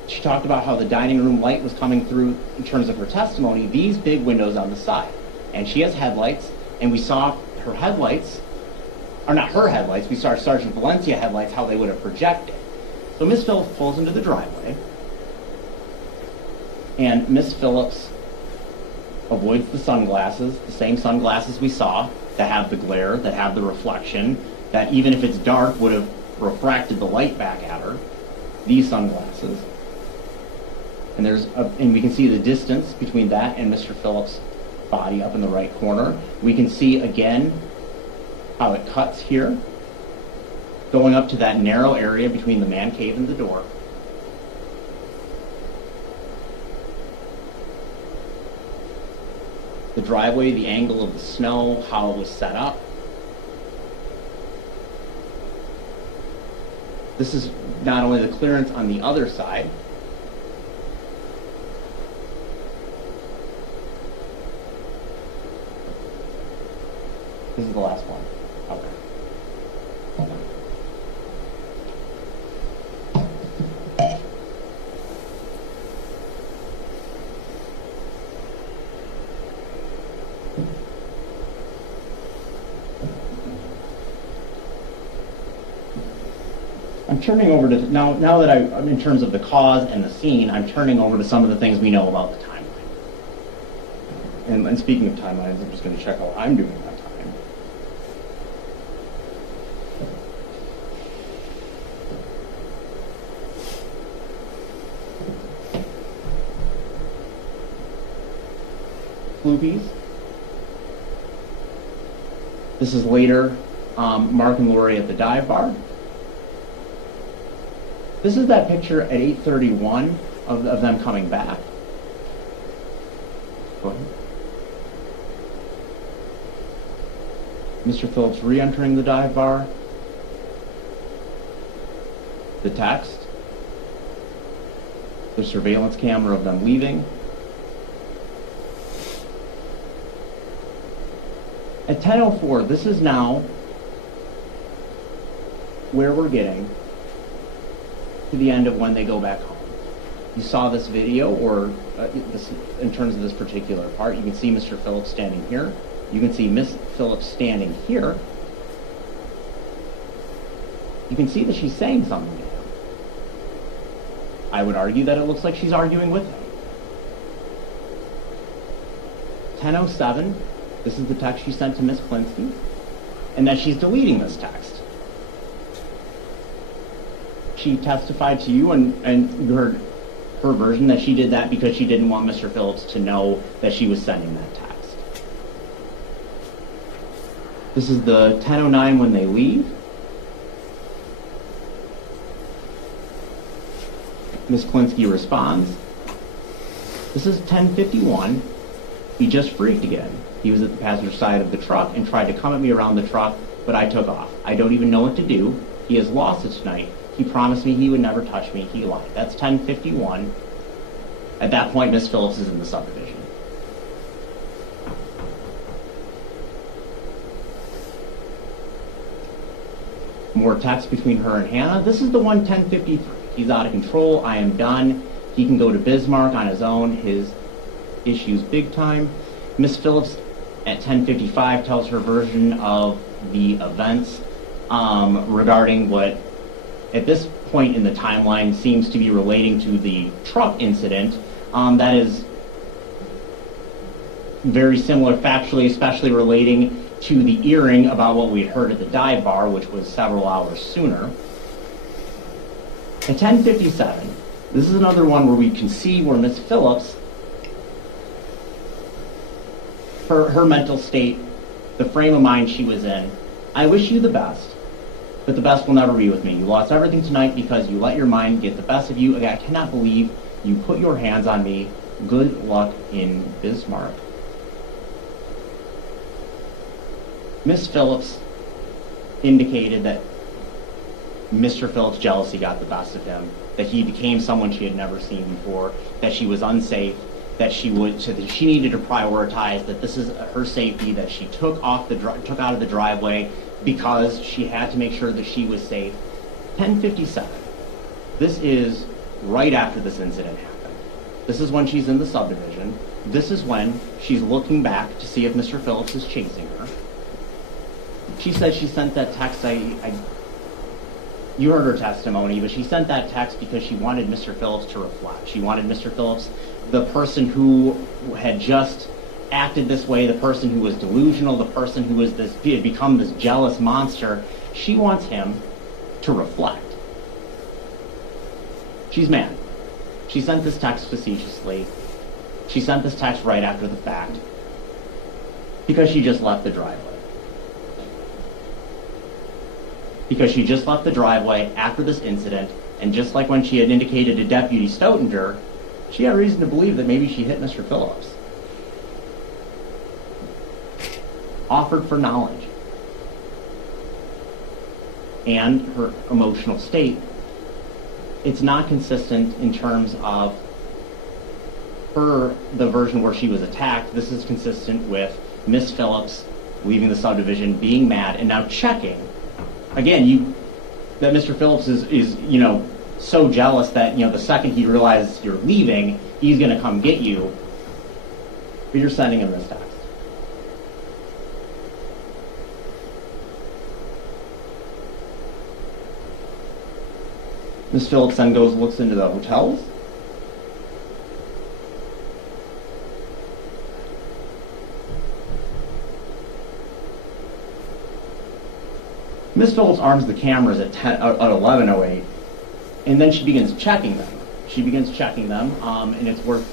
she talked about how the dining room light was coming through in terms of her testimony, these big windows on the side. And she has headlights, and we saw her headlights, or not her headlights, we saw Sergeant Valencia headlights, how they would have projected. So Miss Phillips pulls into the driveway, and Miss Phillips avoids the sunglasses, the same sunglasses we saw that have the glare, that have the reflection, that even if it's dark would have refracted the light back at her. These sunglasses. And we can see the distance between that and Mr. Phillips' body up in the right corner. We can see again how it cuts here, going up to that narrow area between the man cave and the door. The driveway, the angle of the snow, how it was set up. This is not only the clearance on the other side, this is the last one. Okay. Hold on. I'm turning over to, now that I'm in terms of the cause and the scene, I'm turning over to some of the things we know about the timeline. And speaking of timelines, I'm just going to check how I'm doing that time. Floopies. This is later Mark and Lori at the dive bar. This is that picture at 8:31 of them coming back. Go ahead. Mr. Phillips re-entering the dive bar. The text. The surveillance camera of them leaving. At 10:04, this is now where we're getting to the end of when they go back home. You saw this video, or in terms of this particular part, you can see Mr. Phillips standing here. You can see Miss Phillips standing here. You can see that she's saying something to him. I would argue that it looks like she's arguing with him. 10:07, this is the text she sent to Miss Klinsky, and that she's deleting this text. She testified to you, and you heard her version that she did that because she didn't want Mr. Phillips to know that she was sending that text. This is the 10:09 when they leave. Miss Klinsky responds. This is 10:51. He just freaked again. He was at the passenger side of the truck and tried to come at me around the truck, but I took off. I don't even know what to do. He has lost it tonight. He promised me he would never touch me. He lied. That's 10:51. At that point, Miss Phillips is in the subdivision. More text between her and Hannah. This is the one 10:53. He's out of control. I am done. He can go to Bismarck on his own. His issues big time. Miss Phillips at 10:55 tells her version of the events regarding what at this point in the timeline seems to be relating to the truck incident. That is very similar factually, especially relating to the earring about what we had heard at the dive bar, which was several hours sooner. At 10:57, this is another one where we can see where Miss Phillips, her mental state, the frame of mind she was in. I wish you the best, but the best will never be with me. You lost everything tonight because you let your mind get the best of you. I cannot believe you put your hands on me. Good luck in Bismarck. Miss Phillips indicated that Mr. Phillips' jealousy got the best of him, that he became someone she had never seen before, that she was unsafe, that she needed to prioritize, that this is her safety, that she took out of the driveway because she had to make sure that she was safe. 10:57. This is right after this incident happened. This is when she's in the subdivision. This is when she's looking back to see if Mr. Phillips is chasing her. She said she sent that text. You heard her testimony, but she sent that text because she wanted Mr. Phillips to reflect. She wanted Mr. Phillips, the person who had just acted this way, the person who was delusional, the person who was had become this jealous monster, she wants him to reflect. She's mad. She sent this text facetiously. She sent this text right after the fact because she just left the driveway. Because she just left the driveway after this incident, and just like when she had indicated to Deputy Stoutinger, she had reason to believe that maybe she hit Mr. Phillips. Offered for knowledge. And her emotional state. It's not consistent in terms of the version where she was attacked. This is consistent with Miss Phillips leaving the subdivision, being mad, and now checking. Again, that Mr. Phillips is so jealous that, the second he realizes you're leaving, he's going to come get you. But you're sending him this text. Miss Phillips then looks into the hotels. Miss Phillips arms the cameras at 11:08, and then she begins checking them. And it's worth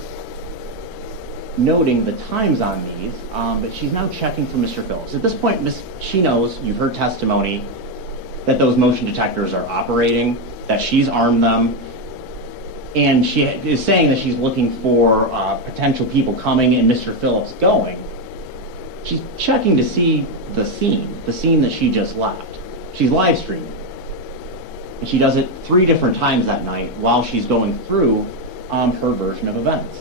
noting the times on these, but she's now checking for Mr. Phillips. At this point, she knows, you've heard testimony, that those motion detectors are operating, that she's armed them, and she is saying that she's looking for potential people coming and Mr. Phillips going. She's checking to see the scene that she just left. She's live streaming. And she does it 3 different times that night while she's going through her version of events.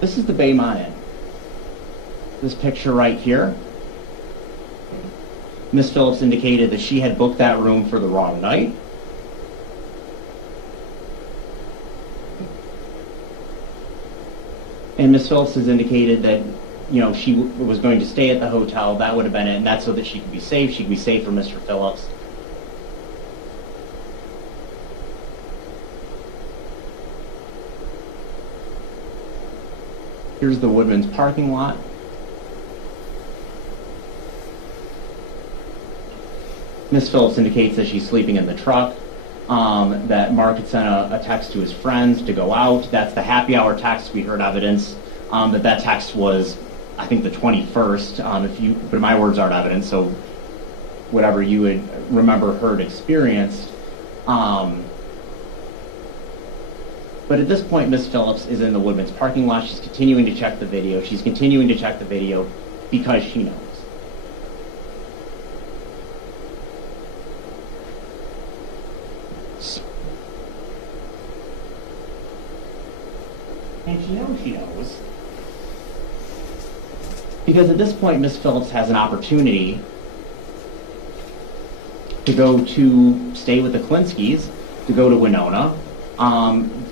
This is the Baymont Inn. This picture right here. Miss Phillips indicated that she had booked that room for the wrong night. And Miss Phillips has indicated that she was going to stay at the hotel. That would have been it, and that's so that she could be safe. She could be safe from Mr. Phillips. Here's the Woodman's parking lot. Miss Phillips indicates that she's sleeping in the truck, that Mark had sent a text to his friends to go out. That's the happy hour text. We heard evidence that text was, I think, the 21st, but my words aren't evidence, so whatever you would remember heard experienced. But at this point, Miss Phillips is in the Woodman's parking lot. She's continuing to check the video. She's continuing to check the video because she knows. And she knows. Because at this point, Miss Phillips has an opportunity to go to stay with the Klinskys, to go to Winona.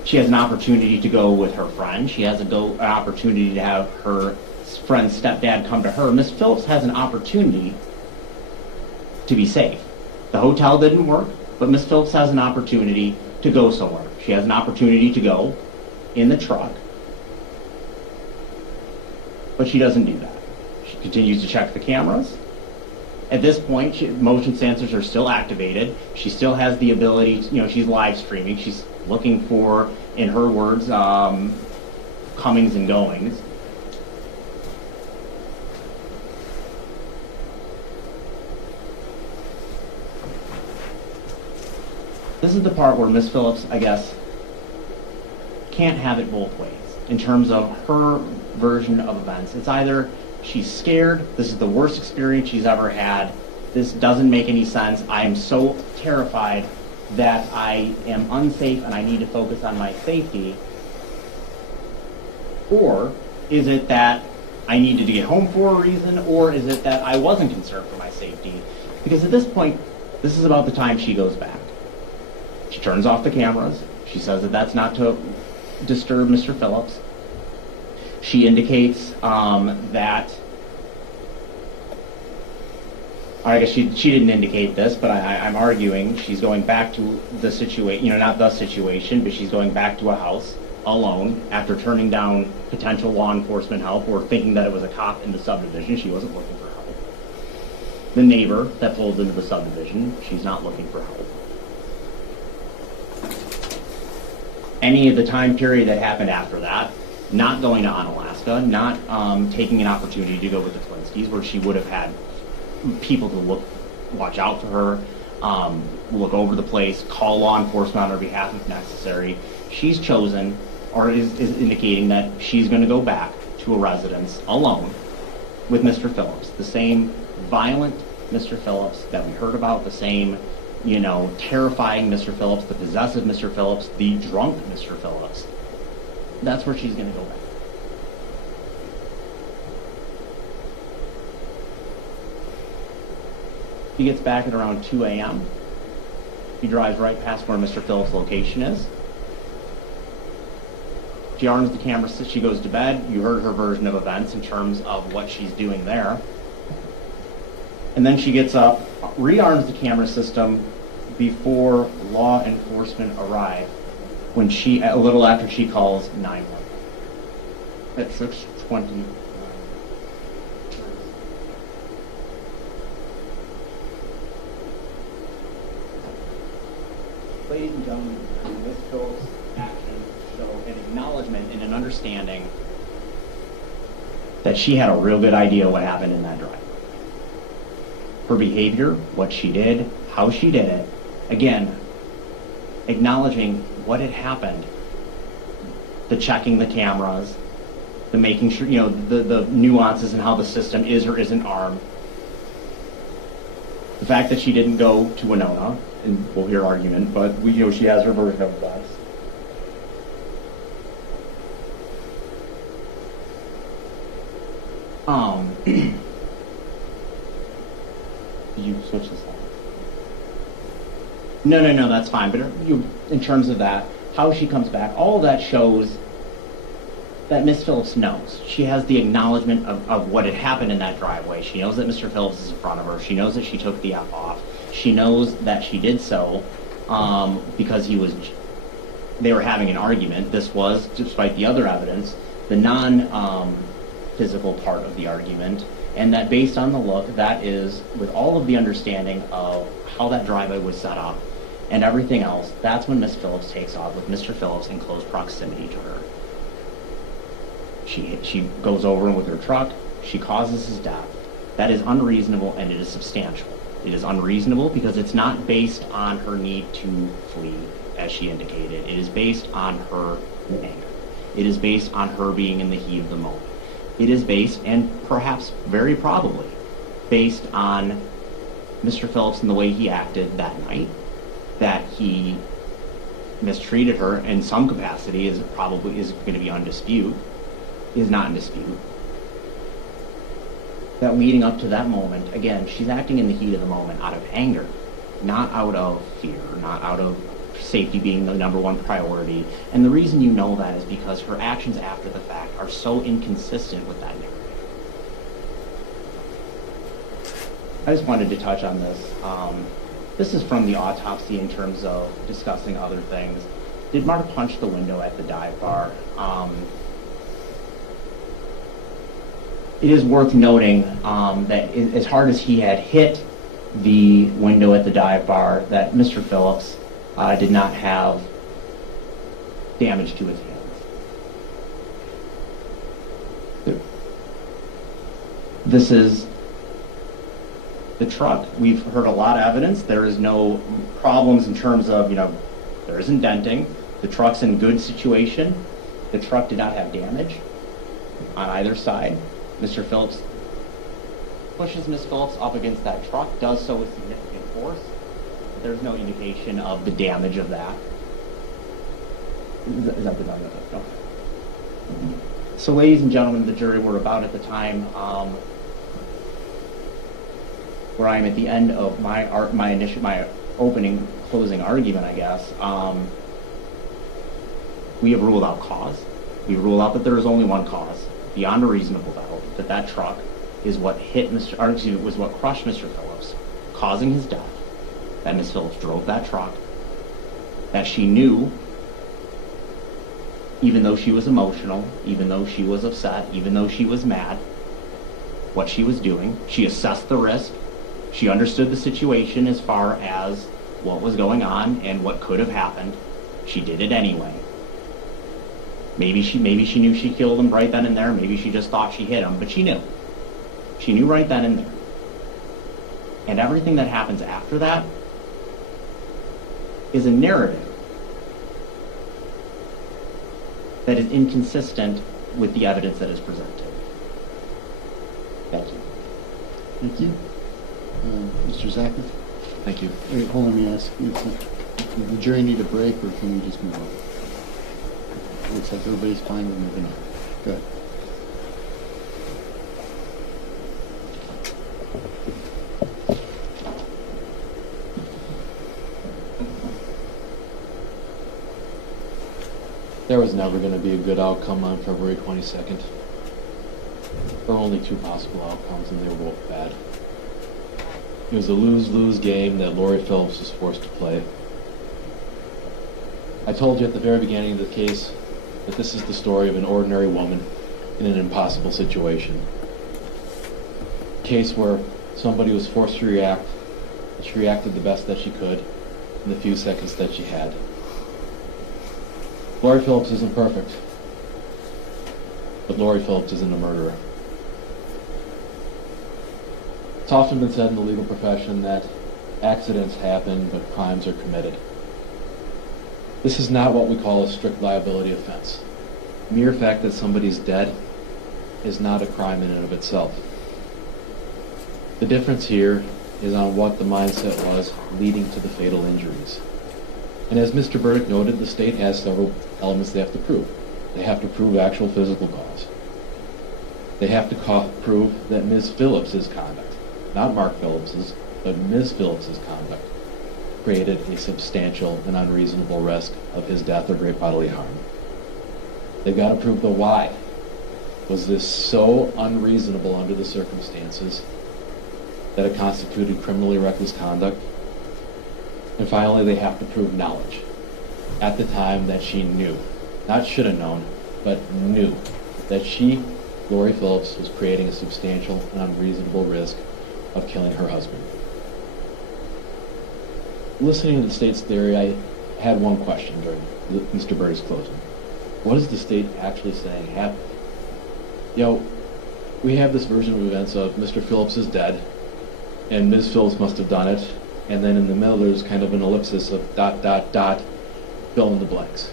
She has an opportunity to go with her friend. She has an opportunity to have her friend's stepdad come to her. Miss Phillips has an opportunity to be safe. The hotel didn't work, but Miss Phillips has an opportunity to go somewhere. She has an opportunity to go in the truck, but she doesn't do that. She continues to check the cameras. At this point, motion sensors are still activated. She still has the ability to, she's live streaming. She's looking for, in her words, comings and goings. This is the part where Miss Phillips, I guess, can't have it both ways in terms of her version of events. It's either she's scared, this is the worst experience she's ever had, this doesn't make any sense, I am so terrified that I am unsafe and I need to focus on my safety, or is it that I needed to get home for a reason, or is it that I wasn't concerned for my safety? Because at this point, this is about the time she goes back. She turns off the cameras. She says that that's not to disturb Mr. Phillips. She indicates that I guess she didn't indicate this, but I'm arguing she's going back to the situation, not the situation, but she's going back to a house alone after turning down potential law enforcement help or thinking that it was a cop in the subdivision. She wasn't looking for help. The neighbor that pulls into the subdivision, she's not looking for help. Any of the time period that happened after that, not going to Onalaska, not taking an opportunity to go with the Flinskys, where she would have had people to watch out for her, look over the place, call law enforcement on her behalf if necessary. She's chosen, or is indicating that she's going to go back to a residence alone with Mr. Phillips, the same violent Mr. Phillips that we heard about, the same, terrifying Mr. Phillips, the possessive Mr. Phillips, the drunk Mr. Phillips. That's where she's going to go back. He gets back at around 2 a.m. He drives right past where Mr. Phillips' location is. She arms the camera, she goes to bed. You heard her version of events in terms of what she's doing there. And then she gets up, rearms the camera system before law enforcement arrive, when a little after she calls 911 at 6:20. Ladies and gentlemen, Ms. Phillips' actions show an acknowledgement and an understanding that she had a real good idea what happened in that drive. Her behavior, what she did, how she did it, again, acknowledging what had happened, the checking the cameras, the making sure, the nuances in how the system is or isn't armed. The fact that she didn't go to Winona, and we'll hear argument, but she has her version of that. You switch this slide. No, that's fine. But in terms of that, how she comes back, all of that shows that Miss Phillips knows. She has the acknowledgement of what had happened in that driveway. She knows that Mr. Phillips is in front of her. She knows that she took the F off. She knows that she did so because they were having an argument. This was, despite the other evidence, the non-physical part of the argument. And that based on the look, that is, with all of the understanding of how that driveway was set up and everything else, that's when Miss Phillips takes off with Mr. Phillips in close proximity to her. She goes over with her truck. She causes his death. That is unreasonable, and it is substantial. It is unreasonable because it's not based on her need to flee, as she indicated. It is based on her anger. It is based on her being in the heat of the moment. It is based, and perhaps very probably, based on Mr. Phillips and the way he acted that night, that he mistreated her in some capacity is going to be is not in dispute. That leading up to that moment, again, she's acting in the heat of the moment out of anger, not out of fear, not out of safety being the number one priority. And the reason you know that is because her actions after the fact are so inconsistent with that narrative. I just wanted to touch on this. This is from the autopsy in terms of discussing other things. Did Marta punch the window at the dive bar? It is worth noting that as hard as he had hit the window at the dive bar, that Mr. Phillips did not have damage to his hands. This is the truck. We've heard a lot of evidence. There is no problems in terms of, there isn't denting. The truck's in good situation. The truck did not have damage on either side. Mr. Phillips pushes Miss Phillips up against that truck, does so with significant force. There's no indication of the damage of that. Is that the done? Okay. So, ladies and gentlemen of the jury, we're about at the time where I'm at the end of my opening, closing argument, I guess. We have ruled out cause. We rule out that there is only one cause, beyond a reasonable doubt, that truck is what was what crushed Mr. Phillips, causing his death. That Ms. Phillips drove that truck, that she knew, even though she was emotional, even though she was upset, even though she was mad, what she was doing. She assessed the risk. She understood the situation as far as what was going on and what could have happened. She did it anyway. Maybe she knew she killed him right then and there. Maybe she just thought she hit him, but she knew. She knew right then and there. And everything that happens after that is a narrative that is inconsistent with the evidence that is presented. Thank you. Thank you. Mr. Zachary? Thank you. Wait, hold on, let me ask you, does the jury need a break, or can we just move on? Looks like everybody's fine with moving on. Good. There was never going to be a good outcome on February 22nd. There were only two possible outcomes, and they were both bad. It was a lose-lose game that Lori Phillips was forced to play. I told you at the very beginning of the case that this is the story of an ordinary woman in an impossible situation. A case where somebody was forced to react, and she reacted the best that she could in the few seconds that she had. Lori Phillips isn't perfect, but Lori Phillips isn't a murderer. It's often been said in the legal profession that accidents happen, but crimes are committed. This is not what we call a strict liability offense. The mere fact that somebody's dead is not a crime in and of itself. The difference here is on what the mindset was leading to the fatal injuries. And as Mr. Burdick noted, the state has several elements they have to prove. They have to prove actual physical cause. They have to prove that Ms. Phillips's conduct, not Mark Phillips's, but Ms. Phillips's conduct, created a substantial and unreasonable risk of his death or great bodily harm. They've got to prove the why. Was this so unreasonable under the circumstances that it constituted criminally reckless conduct? And finally, they have to prove knowledge. At the time that she knew, not should have known, but knew, that she, Lori Phillips, was creating a substantial and unreasonable risk of killing her husband. Listening to the state's theory, I had one question during Mr. Burdick's closing. What is the state actually saying happened? You know, we have this version of events of Mr. Phillips is dead, and Ms. Phillips must have done it, and then in the middle there's kind of an ellipsis of ... fill in the blanks.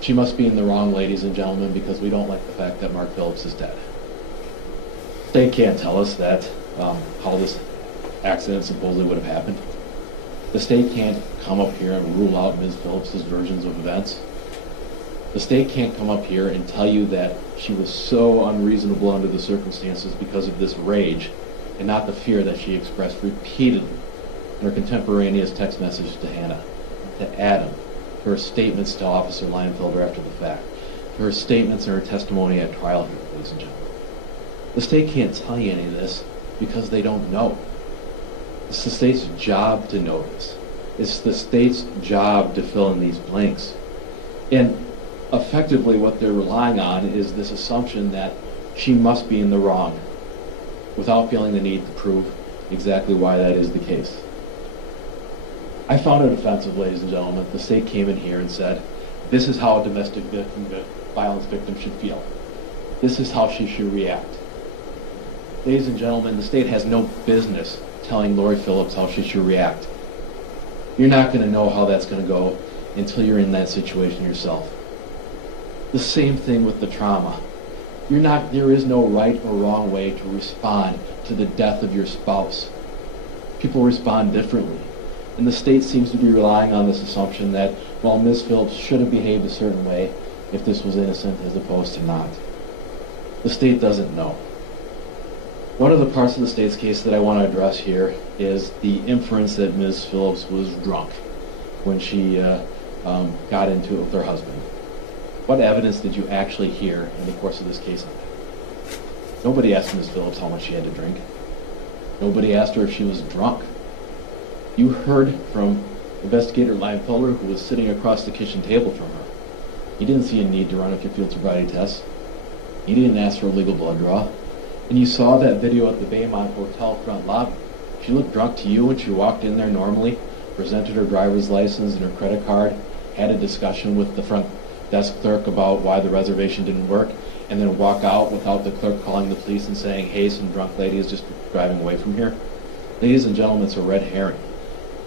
She must be in the wrong, ladies and gentlemen, because we don't like the fact that Mark Phillips is dead. They can't tell us that how this accident supposedly would have happened. The state can't come up here and rule out Ms. Phillips' versions of events. The state can't come up here and tell you that she was so unreasonable under the circumstances because of this rage and not the fear that she expressed repeatedly in her contemporaneous text message to Hannah, to Adam, to her statements to Officer Leinfelder after the fact, to her statements and her testimony at trial here, ladies and gentlemen. The state can't tell you any of this because they don't know. It's the state's job to know this. It's the state's job to fill in these blanks. And effectively what they're relying on is this assumption that she must be in the wrong without feeling the need to prove exactly why that is the case. I found it offensive, ladies and gentlemen. The state came in here and said, this is how a domestic violence victim should feel. This is how she should react. Ladies and gentlemen, the state has no business telling Lori Phillips how she should react. You're not going to know how that's going to go until you're in that situation yourself. The same thing with the trauma. There is no right or wrong way to respond to the death of your spouse. People respond differently. And the state seems to be relying on this assumption that, well, Ms. Phillips should have behaved a certain way if this was innocent as opposed to not. The state doesn't know. One of the parts of the state's case that I want to address here is the inference that Ms. Phillips was drunk when she got into it with her husband. What evidence did you actually hear in the course of this case on that? Nobody asked Ms. Phillips how much she had to drink. Nobody asked her if she was drunk. You heard from Investigator Lime-Fuller, who was sitting across the kitchen table from her. He didn't see a need to run a field sobriety test. He didn't ask for a legal blood draw. And you saw that video at the Baymont Hotel front lobby. She looked drunk to you when she walked in there normally, presented her driver's license and her credit card, had a discussion with the front desk clerk about why the reservation didn't work, and then walk out without the clerk calling the police and saying, hey, some drunk lady is just driving away from here. Ladies and gentlemen, it's a red herring.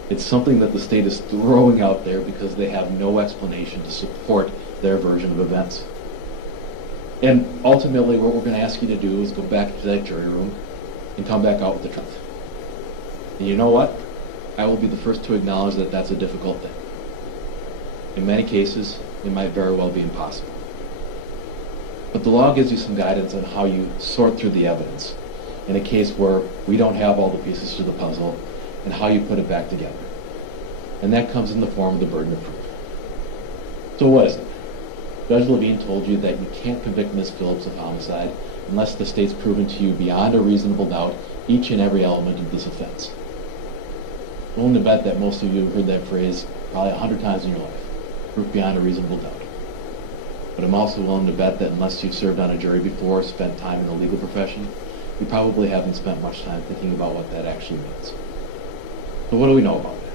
It's something that the state is throwing out there because they have no explanation to support their version of events. And ultimately, what we're going to ask you to do is go back to that jury room and come back out with the truth. And you know what? I will be the first to acknowledge that that's a difficult thing. In many cases, it might very well be impossible. But the law gives you some guidance on how you sort through the evidence in a case where we don't have all the pieces to the puzzle, and how you put it back together. And that comes in the form of the burden of proof. So what is it? Judge Levine told you that you can't convict Ms. Phillips of homicide unless the state's proven to you beyond a reasonable doubt each and every element of this offense. I'm willing to bet that most of you have heard that phrase probably 100 times in your life, proof beyond a reasonable doubt. But I'm also willing to bet that unless you've served on a jury before or spent time in the legal profession, you probably haven't spent much time thinking about what that actually means. So what do we know about it?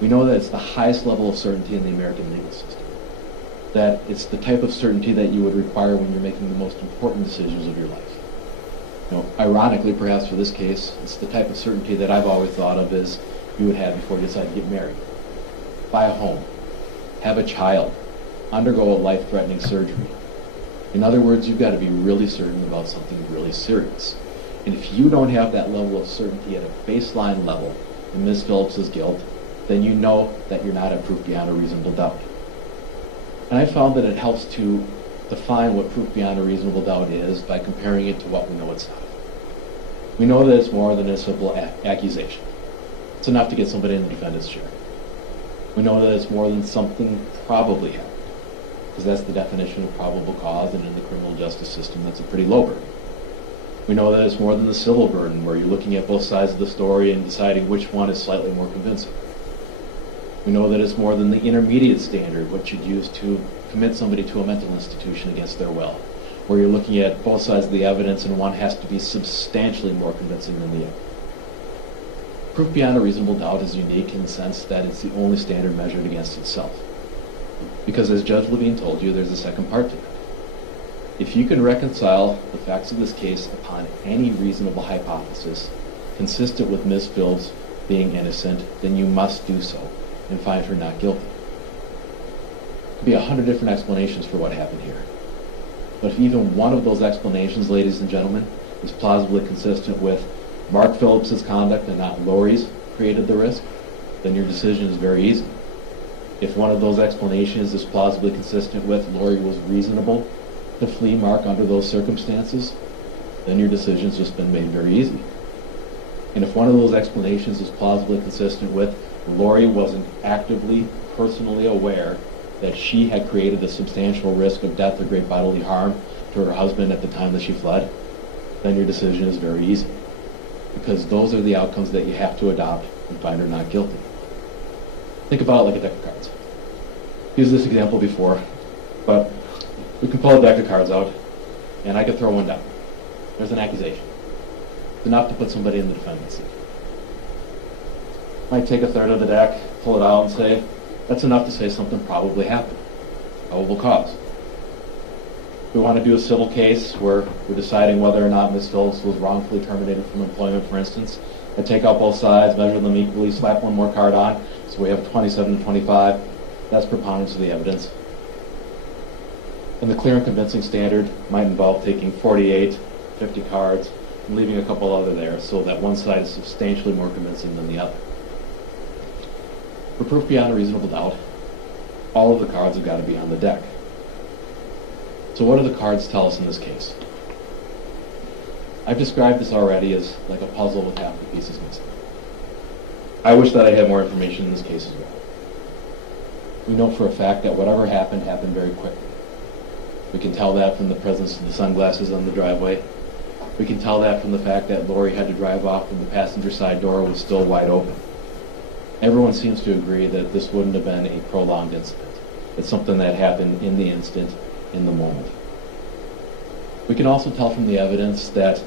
We know that it's the highest level of certainty in the American legal system. That it's the type of certainty that you would require when you're making the most important decisions of your life. Ironically, perhaps for this case, it's the type of certainty that I've always thought of as you would have before you decide to get married, buy a home, have a child, undergo a life-threatening surgery. In other words, you've got to be really certain about something really serious. And if you don't have that level of certainty at a baseline level in Ms. Phillips' guilt, then you know that you're not at proof beyond a reasonable doubt. And I found that it helps to define what proof beyond a reasonable doubt is by comparing it to what we know it's not. We know that it's more than a simple accusation. It's enough to get somebody in the defendant's chair. We know that it's more than something probably happened, because that's the definition of probable cause, and in the criminal justice system, that's a pretty low burden. We know that it's more than the civil burden, where you're looking at both sides of the story and deciding which one is slightly more convincing. We know that it's more than the intermediate standard, what you'd use to commit somebody to a mental institution against their will, where you're looking at both sides of the evidence and one has to be substantially more convincing than the other. Proof beyond a reasonable doubt is unique in the sense that it's the only standard measured against itself. Because as Judge Levine told you, there's a second part to it. If you can reconcile the facts of this case upon any reasonable hypothesis consistent with Ms. Phillips being innocent, then you must do so and find her not guilty. There could be 100 different explanations for what happened here. But if even one of those explanations, ladies and gentlemen, is plausibly consistent with Mark Phillips' conduct and not Lori's created the risk, then your decision is very easy. If one of those explanations is plausibly consistent with Lori was reasonable to flee Mark under those circumstances, then your decision's just been made very easy. And if one of those explanations is plausibly consistent with Lori wasn't actively, personally aware that she had created a substantial risk of death or great bodily harm to her husband at the time that she fled, then your decision is very easy. Because those are the outcomes that you have to adopt and find her not guilty. Think about it like a deck of cards. Used this example before, but we can pull a deck of cards out, and I could throw one down. There's an accusation. It's enough to put somebody in the defendant's seat. Might take a third of the deck, pull it out, and say, that's enough to say something probably happened. Probable cause. We want to do a civil case where we're deciding whether or not Ms. Phillips was wrongfully terminated from employment, for instance. I take out both sides, measure them equally, slap one more card on, so we have 27 to 25. That's preponderance of the evidence. And the clear and convincing standard might involve taking 48, 50 cards, and leaving a couple other there so that one side is substantially more convincing than the other. For proof beyond a reasonable doubt, all of the cards have got to be on the deck. So what do the cards tell us in this case? I've described this already as like a puzzle with half the pieces missing. I wish that I had more information in this case as well. We know for a fact that whatever happened happened very quickly. We can tell that from the presence of the sunglasses on the driveway. We can tell that from the fact that Lori had to drive off when the passenger side door was still wide open. Everyone seems to agree that this wouldn't have been a prolonged incident. It's something that happened in the instant, in the moment. We can also tell from the evidence that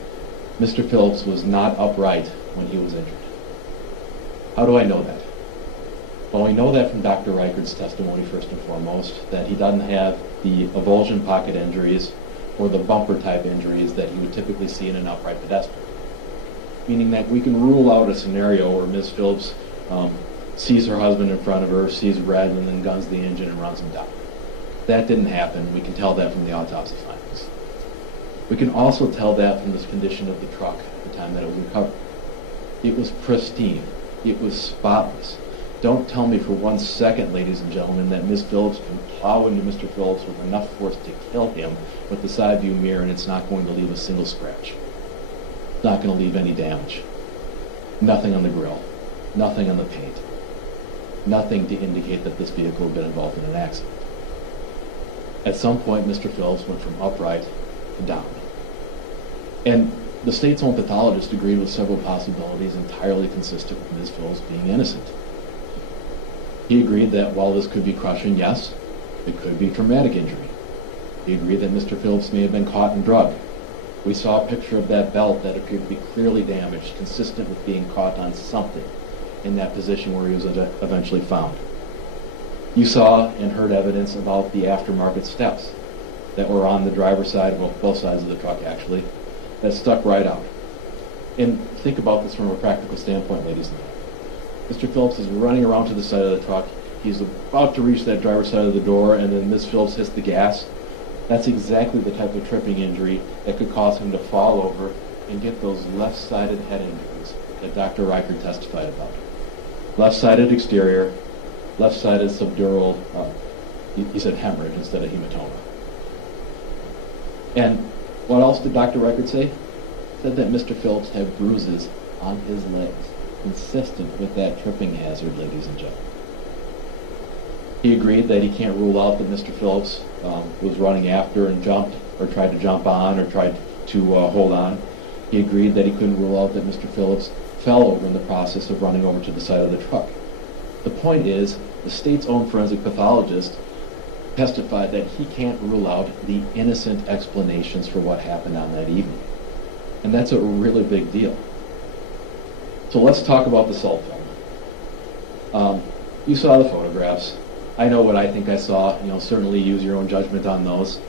Mr. Phillips was not upright when he was injured. How do I know that? Well, we know that from Dr. Reichert's testimony, first and foremost, that he doesn't have the avulsion pocket injuries or the bumper type injuries that you would typically see in an upright pedestrian. Meaning that we can rule out a scenario where Ms. Phillips sees her husband in front of her, sees red, and then guns the engine and runs him down. That didn't happen. We can tell that from the autopsy findings. We can also tell that from the condition of the truck at the time that it was recovered. It was pristine. It was spotless. Don't tell me for 1 second, ladies and gentlemen, that Ms. Phillips can plow into Mr. Phillips with enough force to kill him with the side view mirror and it's not going to leave a single scratch. It's not going to leave any damage. Nothing on the grill. Nothing on the paint. Nothing to indicate that this vehicle had been involved in an accident. At some point, Mr. Phillips went from upright to down. And the state's own pathologist agreed with several possibilities entirely consistent with Ms. Phillips being innocent. He agreed that while this could be crushing, yes, it could be traumatic injury. He agreed that Mr. Phillips may have been caught and drugged. We saw a picture of that belt that appeared to be clearly damaged, consistent with being caught on something in that position where he was eventually found. You saw and heard evidence about the aftermarket steps that were on the driver's side, well, both sides of the truck actually, that stuck right out. And think about this from a practical standpoint, ladies and gentlemen. Mr. Phillips is running around to the side of the truck. He's about to reach that driver's side of the door, and then Ms. Phillips hits the gas. That's exactly the type of tripping injury that could cause him to fall over and get those left-sided head injuries that Dr. Reichert testified about. Left-sided exterior, left-sided subdural, he said hemorrhage instead of hematoma. And what else did Dr. Reichert say? He said that Mr. Phillips had bruises on his legs, consistent with that tripping hazard, ladies and gentlemen. He agreed that he can't rule out that Mr. Phillips was running after and jumped, or tried to jump on, or tried to hold on. He agreed that he couldn't rule out that Mr. Phillips fell over in the process of running over to the side of the truck. The point is, the state's own forensic pathologist testified that he can't rule out the innocent explanations for what happened on that evening. And that's a really big deal. So let's talk about the assault film. You saw the photographs. I know what I think I saw. Certainly use your own judgment on those.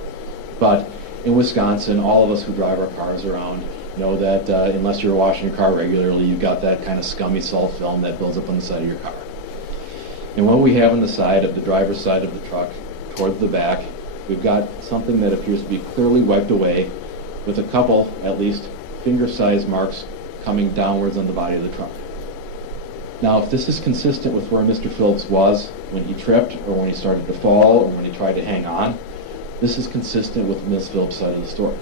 But in Wisconsin, all of us who drive our cars around know that unless you're washing your car regularly, you've got that kind of scummy salt film that builds up on the side of your car. And what we have on the side of the driver's side of the truck, toward the back, we've got something that appears to be clearly wiped away with a couple, at least, finger-sized marks coming downwards on the body of the truck. Now, if this is consistent with where Mr. Phillips was when he tripped, or when he started to fall, or when he tried to hang on, this is consistent with Ms. Phillips' side of the story.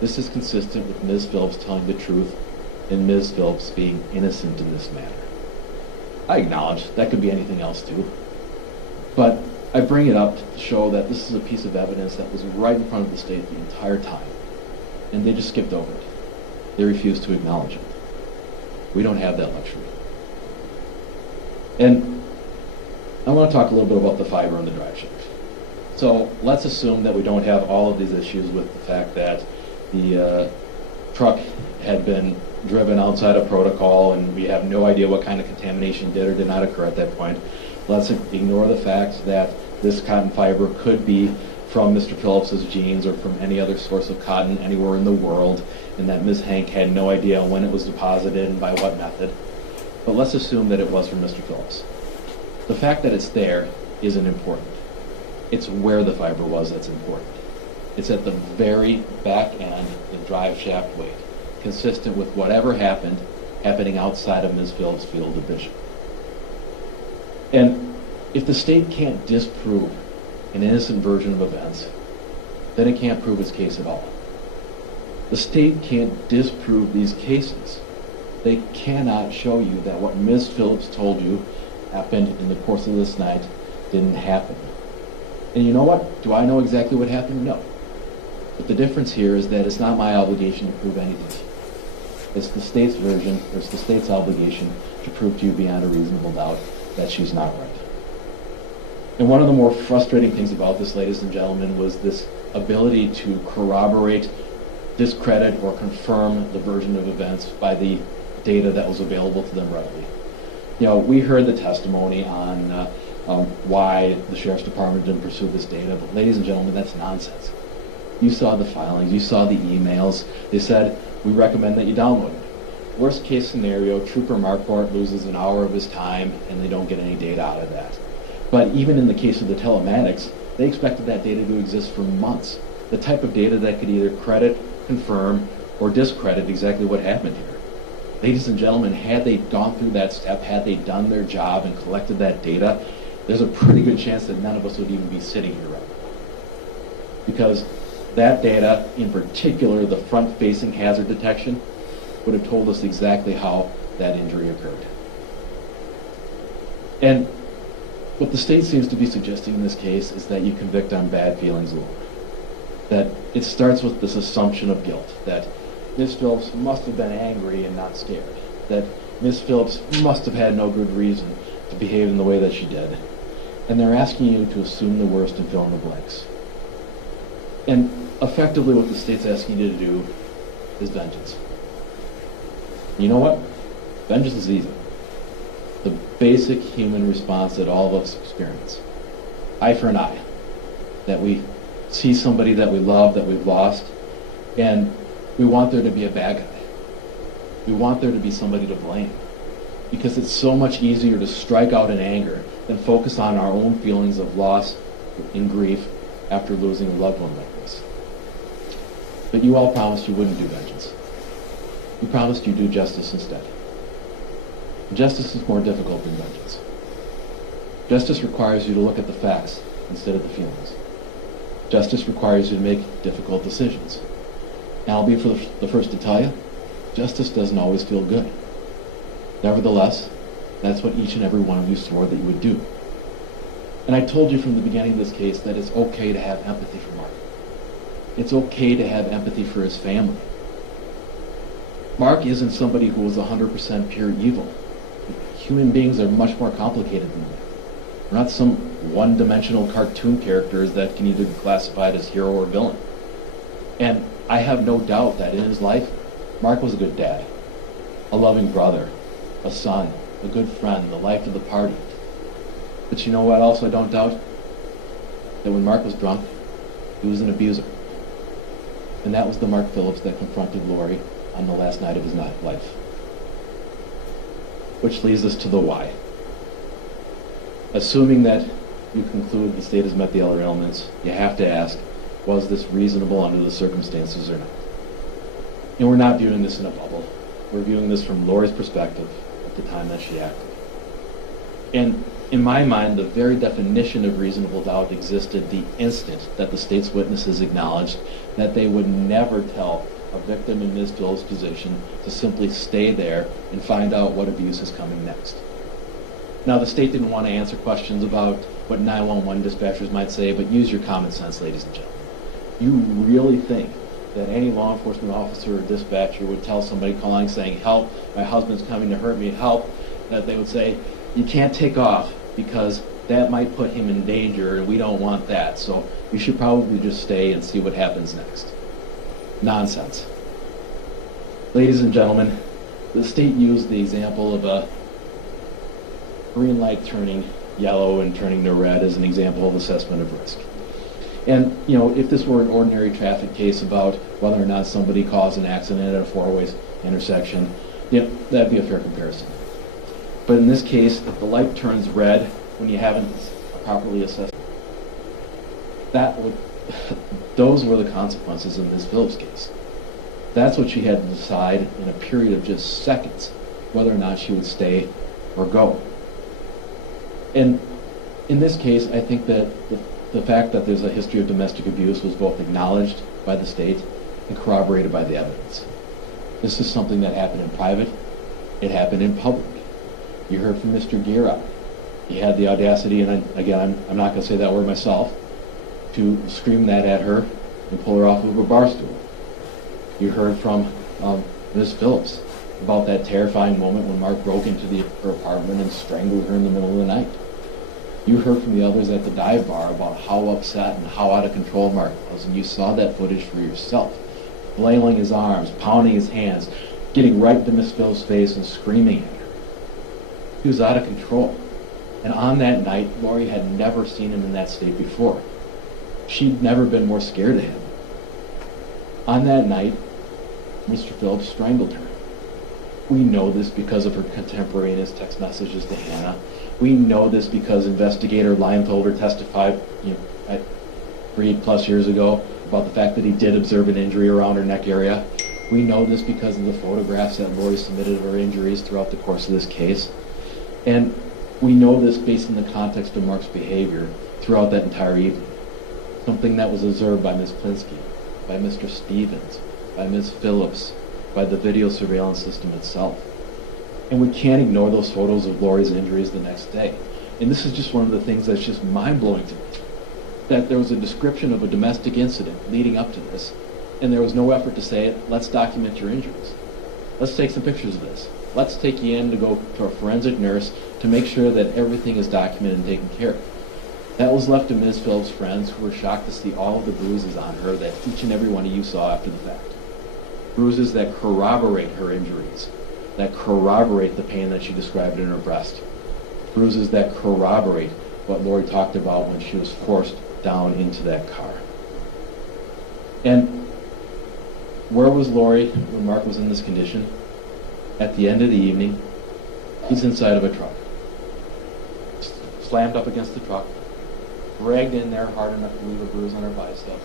This is consistent with Ms. Phillips telling the truth and Ms. Phillips being innocent in this matter. I acknowledge that could be anything else too, but I bring it up to show that this is a piece of evidence that was right in front of the state the entire time, and they just skipped over it. They refused to acknowledge it. We don't have that luxury. And I want to talk a little bit about the fiber and the drive shaft. So let's assume that we don't have all of these issues with the fact that the truck had been driven outside of protocol and we have no idea what kind of contamination did or did not occur at that point. Let's ignore the fact that this cotton fiber could be from Mr. Phillips's jeans or from any other source of cotton anywhere in the world, and that Ms. Hank had no idea when it was deposited and by what method. But let's assume that it was from Mr. Phillips. The fact that it's there isn't important. It's where the fiber was that's important. It's at the very back end, the drive shaft weight, consistent with whatever happening outside of Ms. Phillips' field of vision. And if the state can't disprove an innocent version of events, then it can't prove its case at all. The state can't disprove these cases. They cannot show you that what Ms. Phillips told you happened in the course of this night didn't happen. And you know what? Do I know exactly what happened? No. But the difference here is that it's not my obligation to prove anything. It's the state's version, or it's the state's obligation to prove to you beyond a reasonable doubt that she's not right. And one of the more frustrating things about this, ladies and gentlemen, was this ability to corroborate, discredit, or confirm the version of events by the data that was available to them readily. You know, we heard the testimony on why the Sheriff's Department didn't pursue this data, but ladies and gentlemen, that's nonsense. You saw the filings, you saw the emails. They said, we recommend that you download it. Worst case scenario, Trooper Marquardt loses an hour of his time and they don't get any data out of that. But even in the case of the telematics, they expected that data to exist for months. The type of data that could either credit, confirm, or discredit exactly what happened here. Ladies and gentlemen, had they gone through that step, had they done their job and collected that data, there's a pretty good chance that none of us would even be sitting here right now. Because that data, in particular the front-facing hazard detection, would have told us exactly how that injury occurred. And what the state seems to be suggesting in this case is that you convict on bad feelings alone. That it starts with this assumption of guilt, that Ms. Phillips must have been angry and not scared, that Ms. Phillips must have had no good reason to behave in the way that she did. And they're asking you to assume the worst and fill in the blanks. And effectively what the state's asking you to do is vengeance. You know what? Vengeance is easy. The basic human response that all of us experience. Eye for an eye. That we see somebody that we love, that we've lost, and we want there to be a bad guy. We want there to be somebody to blame. Because it's so much easier to strike out in anger than focus on our own feelings of loss and grief after losing a loved one like this. But you all promised you wouldn't do vengeance. You promised you'd do justice instead. Justice is more difficult than vengeance. Justice requires you to look at the facts instead of the feelings. Justice requires you to make difficult decisions. And I'll be the first to tell you, justice doesn't always feel good. Nevertheless, that's what each and every one of you swore that you would do. And I told you from the beginning of this case that it's okay to have empathy for Mark. It's okay to have empathy for his family. Mark isn't somebody who was 100% pure evil. Human beings are much more complicated than that. We're not some one-dimensional cartoon characters that can either be classified as hero or villain. And I have no doubt that in his life, Mark was a good dad, a loving brother, a son, a good friend, the life of the party. But you know what else I don't doubt? That when Mark was drunk, he was an abuser. And that was the Mark Phillips that confronted Lori on the last night of his life. Which leads us to the why. Assuming that you conclude the state has met the other elements, you have to ask, was this reasonable under the circumstances or not? And we're not viewing this in a bubble. We're viewing this from Lori's perspective at the time that she acted. And in my mind, the very definition of reasonable doubt existed the instant that the state's witnesses acknowledged that they would never tell a victim in Ms. Phillips' position to simply stay there and find out what abuse is coming next. Now, the state didn't want to answer questions about what 911 dispatchers might say, but use your common sense, ladies and gentlemen. You really think that any law enforcement officer or dispatcher would tell somebody calling saying, help, my husband's coming to hurt me, help, that they would say, you can't take off because that might put him in danger and we don't want that, so you should probably just stay and see what happens next. Nonsense. Ladies and gentlemen, the state used the example of a green light turning yellow and turning to red as an example of assessment of risk. And, you know, if this were an ordinary traffic case about whether or not somebody caused an accident at a four-way intersection, yeah, that'd be a fair comparison. But in this case, if the light turns red when you haven't properly assessed, those were the consequences in Ms. Phillips' case. That's what she had to decide in a period of just seconds, whether or not she would stay or go. And in this case, I think that the fact that there's a history of domestic abuse was both acknowledged by the state and corroborated by the evidence. This is something that happened in private. It happened in public. You heard from Mr. Gira. He had the audacity, and again, I'm not going to say that word myself, to scream that at her and pull her off of a bar stool. You heard from Ms. Phillips about that terrifying moment when Mark broke into her apartment and strangled her in the middle of the night. You heard from the others at the dive bar about how upset and how out of control Mark was, and you saw that footage for yourself, flailing his arms, pounding his hands, getting right into Miss Phillips' face and screaming at her. He was out of control. And on that night, Lori had never seen him in that state before. She'd never been more scared of him. On that night, Mr. Phillips strangled her. We know this because of her contemporaneous text messages to Hannah. We know this because investigator Leinfelder testified 3+ years ago about the fact that he did observe an injury around her neck area. We know this because of the photographs that Lori submitted of her injuries throughout the course of this case. And we know this based in the context of Mark's behavior throughout that entire evening. Something that was observed by Ms. Plinsky, by Mr. Stevens, by Ms. Phillips, by the video surveillance system itself. And we can't ignore those photos of Lori's injuries the next day. And this is just one of the things that's just mind-blowing to me. That there was a description of a domestic incident leading up to this, and there was no effort to say, let's document your injuries. Let's take some pictures of this. Let's take you in to go to a forensic nurse to make sure that everything is documented and taken care of. That was left to Ms. Phillips' friends, who were shocked to see all of the bruises on her that each and every one of you saw after the fact. Bruises that corroborate her injuries, that corroborate the pain that she described in her breast. Bruises that corroborate what Lori talked about when she was forced down into that car. And where was Lori when Mark was in this condition? At the end of the evening, he's inside of a truck. Slammed up against the truck, dragged in there hard enough to leave a bruise on her bicep,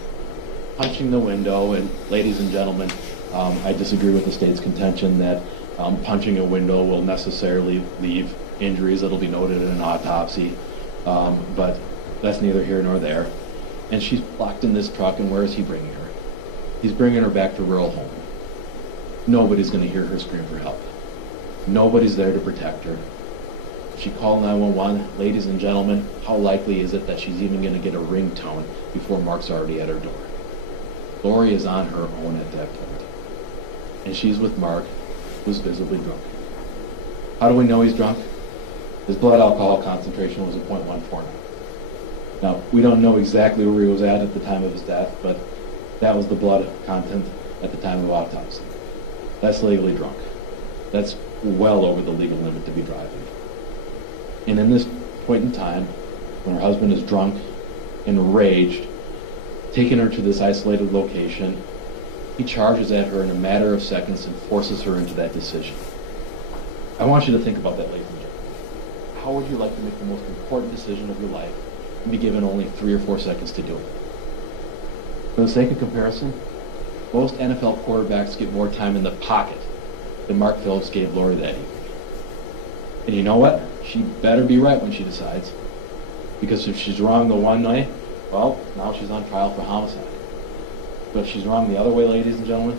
punching the window. And ladies and gentlemen, I disagree with the state's contention that punching a window will necessarily leave injuries that'll be noted in an autopsy, but that's neither here nor there. And she's locked in this truck, and where is he bringing her? He's bringing her back to rural Holmen. Nobody's going to hear her scream for help. Nobody's there to protect her. She called 911. Ladies and gentlemen, how likely is it that she's even going to get a ringtone before Mark's already at her door? Lori is on her own at that point. And she's with Mark, who's visibly drunk. How do we know he's drunk? His blood alcohol concentration was at 0.149. Now, we don't know exactly where he was at the time of his death, but that was the blood content at the time of autopsy. That's legally drunk. That's well over the legal limit to be driving. And in this point in time, when her husband is drunk, enraged, taking her to this isolated location, he charges at her in a matter of seconds and forces her into that decision. I want you to think about that, ladies and gentlemen. How would you like to make the most important decision of your life and be given only 3 or 4 seconds to do it? For the sake of comparison, most NFL quarterbacks get more time in the pocket than Mark Phillips gave Lori that evening. And you know what? She better be right when she decides. Because if she's wrong the one way, well, now she's on trial for homicide. But if she's wrong the other way, ladies and gentlemen,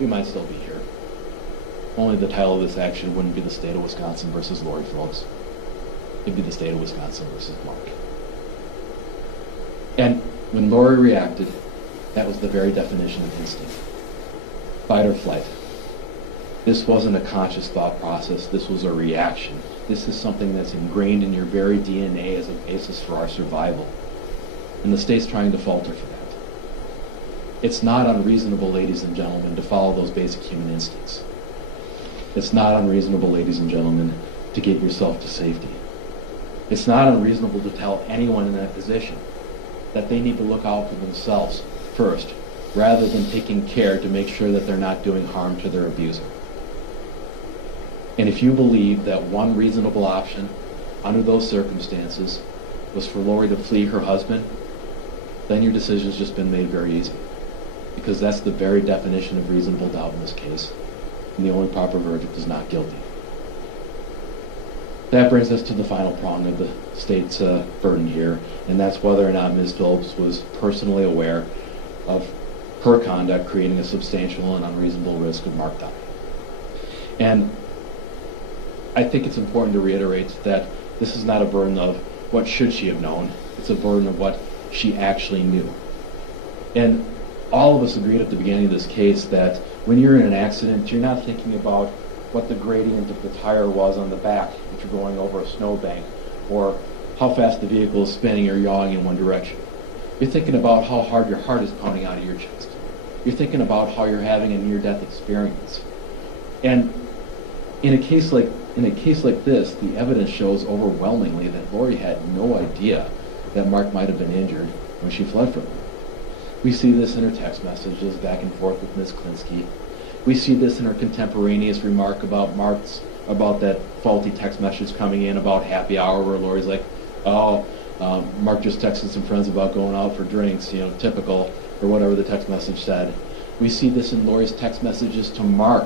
we might still be here. Only the title of this action wouldn't be the state of Wisconsin versus Lori Phillips. It'd be the state of Wisconsin versus Mark. And when Lori reacted, that was the very definition of instinct. Fight or flight. This wasn't a conscious thought process. This was a reaction. This is something that's ingrained in your very DNA as a basis for our survival. And the state's trying to falter for that. It's not unreasonable, ladies and gentlemen, to follow those basic human instincts. It's not unreasonable, ladies and gentlemen, to get yourself to safety. It's not unreasonable to tell anyone in that position that they need to look out for themselves first, rather than taking care to make sure that they're not doing harm to their abuser. And if you believe that one reasonable option under those circumstances was for Lori to flee her husband, then your decision's just been made very easy. Because that's the very definition of reasonable doubt in this case. And the only proper verdict is not guilty. That brings us to the final prong of the state's burden here, and that's whether or not Ms. Phillips was personally aware of her conduct creating a substantial and unreasonable risk of Mark dying. And I think it's important to reiterate that this is not a burden of what should she have known. It's a burden of what she actually knew. And all of us agreed at the beginning of this case that when you're in an accident, you're not thinking about what the gradient of the tire was on the back if you're going over a snowbank, or how fast the vehicle is spinning or yawing in one direction. You're thinking about how hard your heart is pounding out of your chest. You're thinking about how you're having a near-death experience. And in a case like this, the evidence shows overwhelmingly that Lori had no idea that Mark might have been injured when she fled from him. We see this in her text messages back and forth with Ms. Klinsky. We see this in her contemporaneous remark about that faulty text message coming in about happy hour, where Lori's like, Mark just texted some friends about going out for drinks, typical, or whatever the text message said. We see this in Lori's text messages to Mark,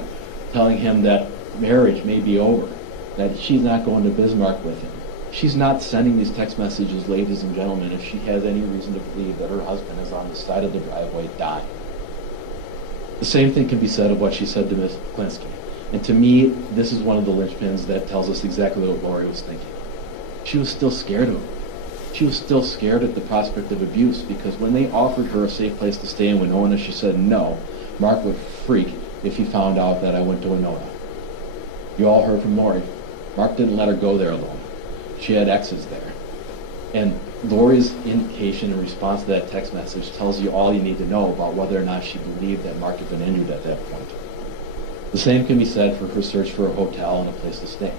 telling him that marriage may be over, that she's not going to Bismarck with him. She's not sending these text messages, ladies and gentlemen, if she has any reason to believe that her husband is on the side of the driveway dying. The same thing can be said of what she said to Ms. Klinsky. And to me, this is one of the linchpins that tells us exactly what Lori was thinking. She was still scared of him. She was still scared at the prospect of abuse, because when they offered her a safe place to stay in Winona, she said no. Mark would freak if he found out that I went to Winona. You all heard from Lori. Mark didn't let her go there alone. She had exes there. And Lori's indication in response to that text message tells you all you need to know about whether or not she believed that Mark had been injured at that point. The same can be said for her search for a hotel and a place to stay.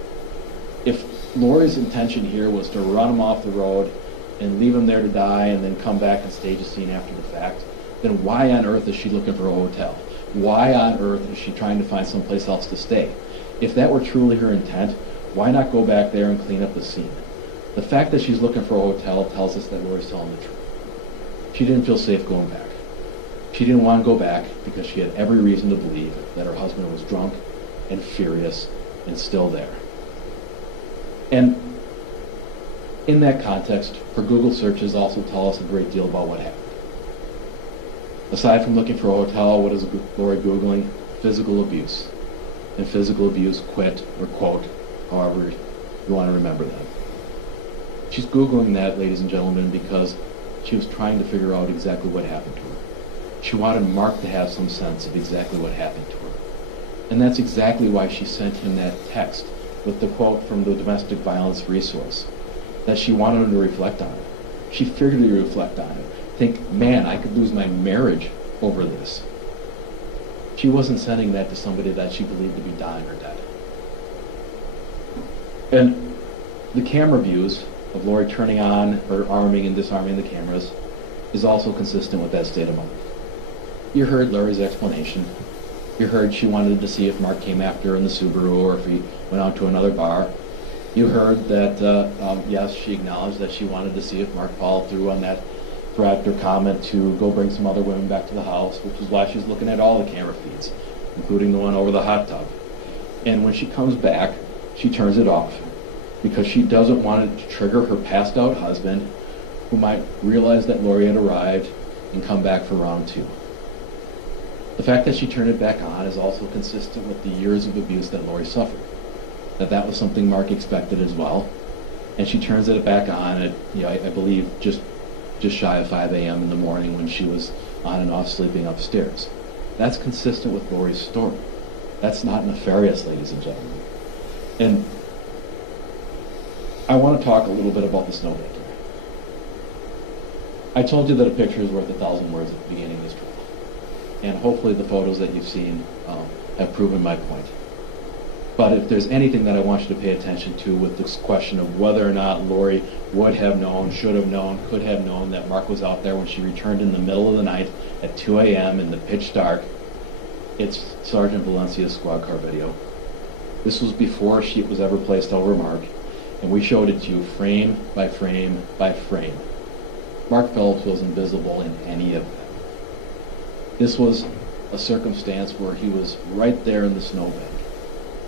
If Lori's intention here was to run him off the road and leave him there to die and then come back and stage a scene after the fact, then why on earth is she looking for a hotel? Why on earth is she trying to find someplace else to stay? If that were truly her intent, why not go back there and clean up the scene? The fact that she's looking for a hotel tells us that Lori's telling the truth. She didn't feel safe going back. She didn't want to go back because she had every reason to believe that her husband was drunk and furious and still there. And in that context, her Google searches also tell us a great deal about what happened. Aside from looking for a hotel, what is Lori Googling? Physical abuse. And physical abuse, quit or quote, however you want to remember that. She's Googling that, ladies and gentlemen, because she was trying to figure out exactly what happened to her. She wanted Mark to have some sense of exactly what happened to her. And that's exactly why she sent him that text with the quote from the domestic violence resource, that she wanted him to reflect on it. She figured to reflect on it. Think, man, I could lose my marriage over this. She wasn't sending that to somebody that she believed to be dying or dead. And the camera views of Lori turning on or arming and disarming the cameras is also consistent with that state of mind. You heard Lori's explanation. You heard she wanted to see if Mark came after her in the Subaru or if he went out to another bar. You heard that, yes, she acknowledged that she wanted to see if Mark followed through on that threat or comment to go bring some other women back to the house, which is why she's looking at all the camera feeds, including the one over the hot tub. And when she comes back, she turns it off because she doesn't want it to trigger her passed out husband, who might realize that Lori had arrived and come back for round two. The fact that she turned it back on is also consistent with the years of abuse that Lori suffered. That was something Mark expected as well. And she turns it back on at, I believe, just shy of 5 a.m. in the morning when she was on and off sleeping upstairs. That's consistent with Lori's story. That's not nefarious, ladies and gentlemen. And I want to talk a little bit about the snowbank. I told you that a picture is worth 1,000 words at the beginning of this trial. And hopefully the photos that you've seen have proven my point. But if there's anything that I want you to pay attention to with this question of whether or not Lori would have known, should have known, could have known that Mark was out there when she returned in the middle of the night at 2 a.m. in the pitch dark, it's Sergeant Valencia's squad car video. This was before a sheet was ever placed over Mark, and we showed it to you frame by frame by frame. Mark Phillips was invisible in any of them. This was a circumstance where he was right there in the snowbank,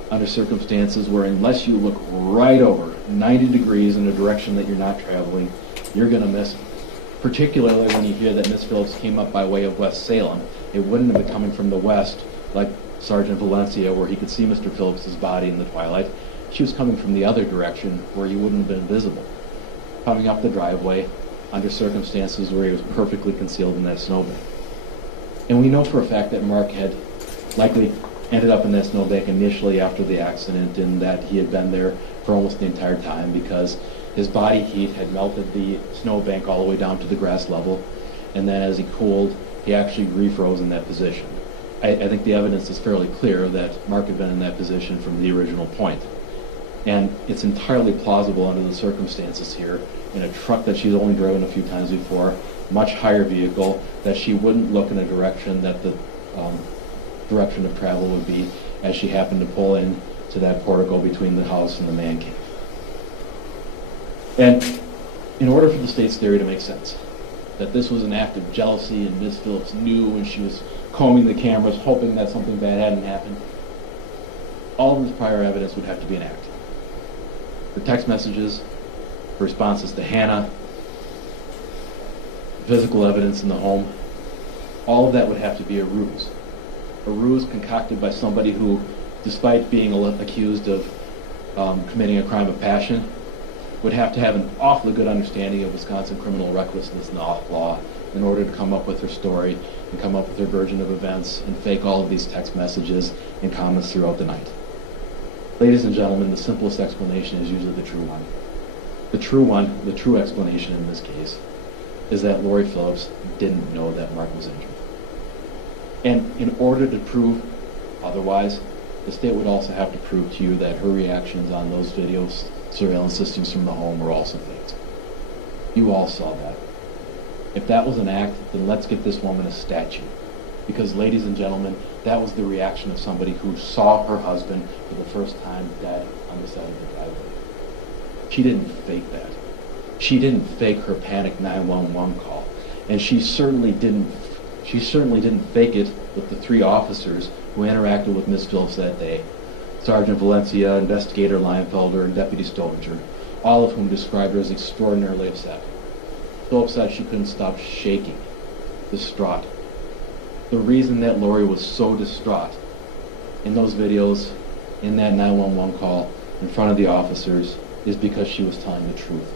under circumstances where unless you look right over 90 degrees in a direction that you're not traveling, you're going to miss him. Particularly when you hear that Miss Phillips came up by way of West Salem. It wouldn't have been coming from the west like Sergeant Valencia, where he could see Mr. Phillips' body in the twilight. She was coming from the other direction where he wouldn't have been visible, coming up the driveway under circumstances where he was perfectly concealed in that snowbank. And we know for a fact that Mark had likely ended up in that snowbank initially after the accident, and that he had been there for almost the entire time because his body heat had melted the snowbank all the way down to the grass level, and then as he cooled, he actually refroze in that position. I think the evidence is fairly clear that Mark had been in that position from the original point. And it's entirely plausible under the circumstances here, in a truck that she's only driven a few times before, much higher vehicle, that she wouldn't look in a direction that the direction of travel would be as she happened to pull in to that portico between the house and the man cave. And in order for the state's theory to make sense, that this was an act of jealousy and Ms. Phillips knew when she was combing the cameras, hoping that something bad hadn't happened, all of this prior evidence would have to be an act. Her text messages, her responses to Hannah, physical evidence in the home, all of that would have to be a ruse. A ruse concocted by somebody who, despite being accused of committing a crime of passion, would have to have an awfully good understanding of Wisconsin criminal recklessness law in order to come up with her story and come up with her version of events and fake all of these text messages and comments throughout the night. Ladies and gentlemen, the simplest explanation is usually the true one. The true explanation in this case is that Lori Phillips didn't know that Mark was injured. And in order to prove otherwise, the state would also have to prove to you that her reactions on those videos, surveillance systems from the home, were also faked. You all saw that. If that was an act, then let's get this woman a statue. Because, ladies and gentlemen, that was the reaction of somebody who saw her husband for the first time dead on the side of the driveway. She didn't fake that. She didn't fake her panic 911 call. And she certainly didn't fake it with the three officers who interacted with Ms. Phillips that day. Sergeant Valencia, Investigator Leinfelder, and Deputy Stovinger, all of whom described her as extraordinarily upset. So upset she couldn't stop shaking, distraught. The reason that Lori was so distraught in those videos, in that 911 call, in front of the officers, is because she was telling the truth.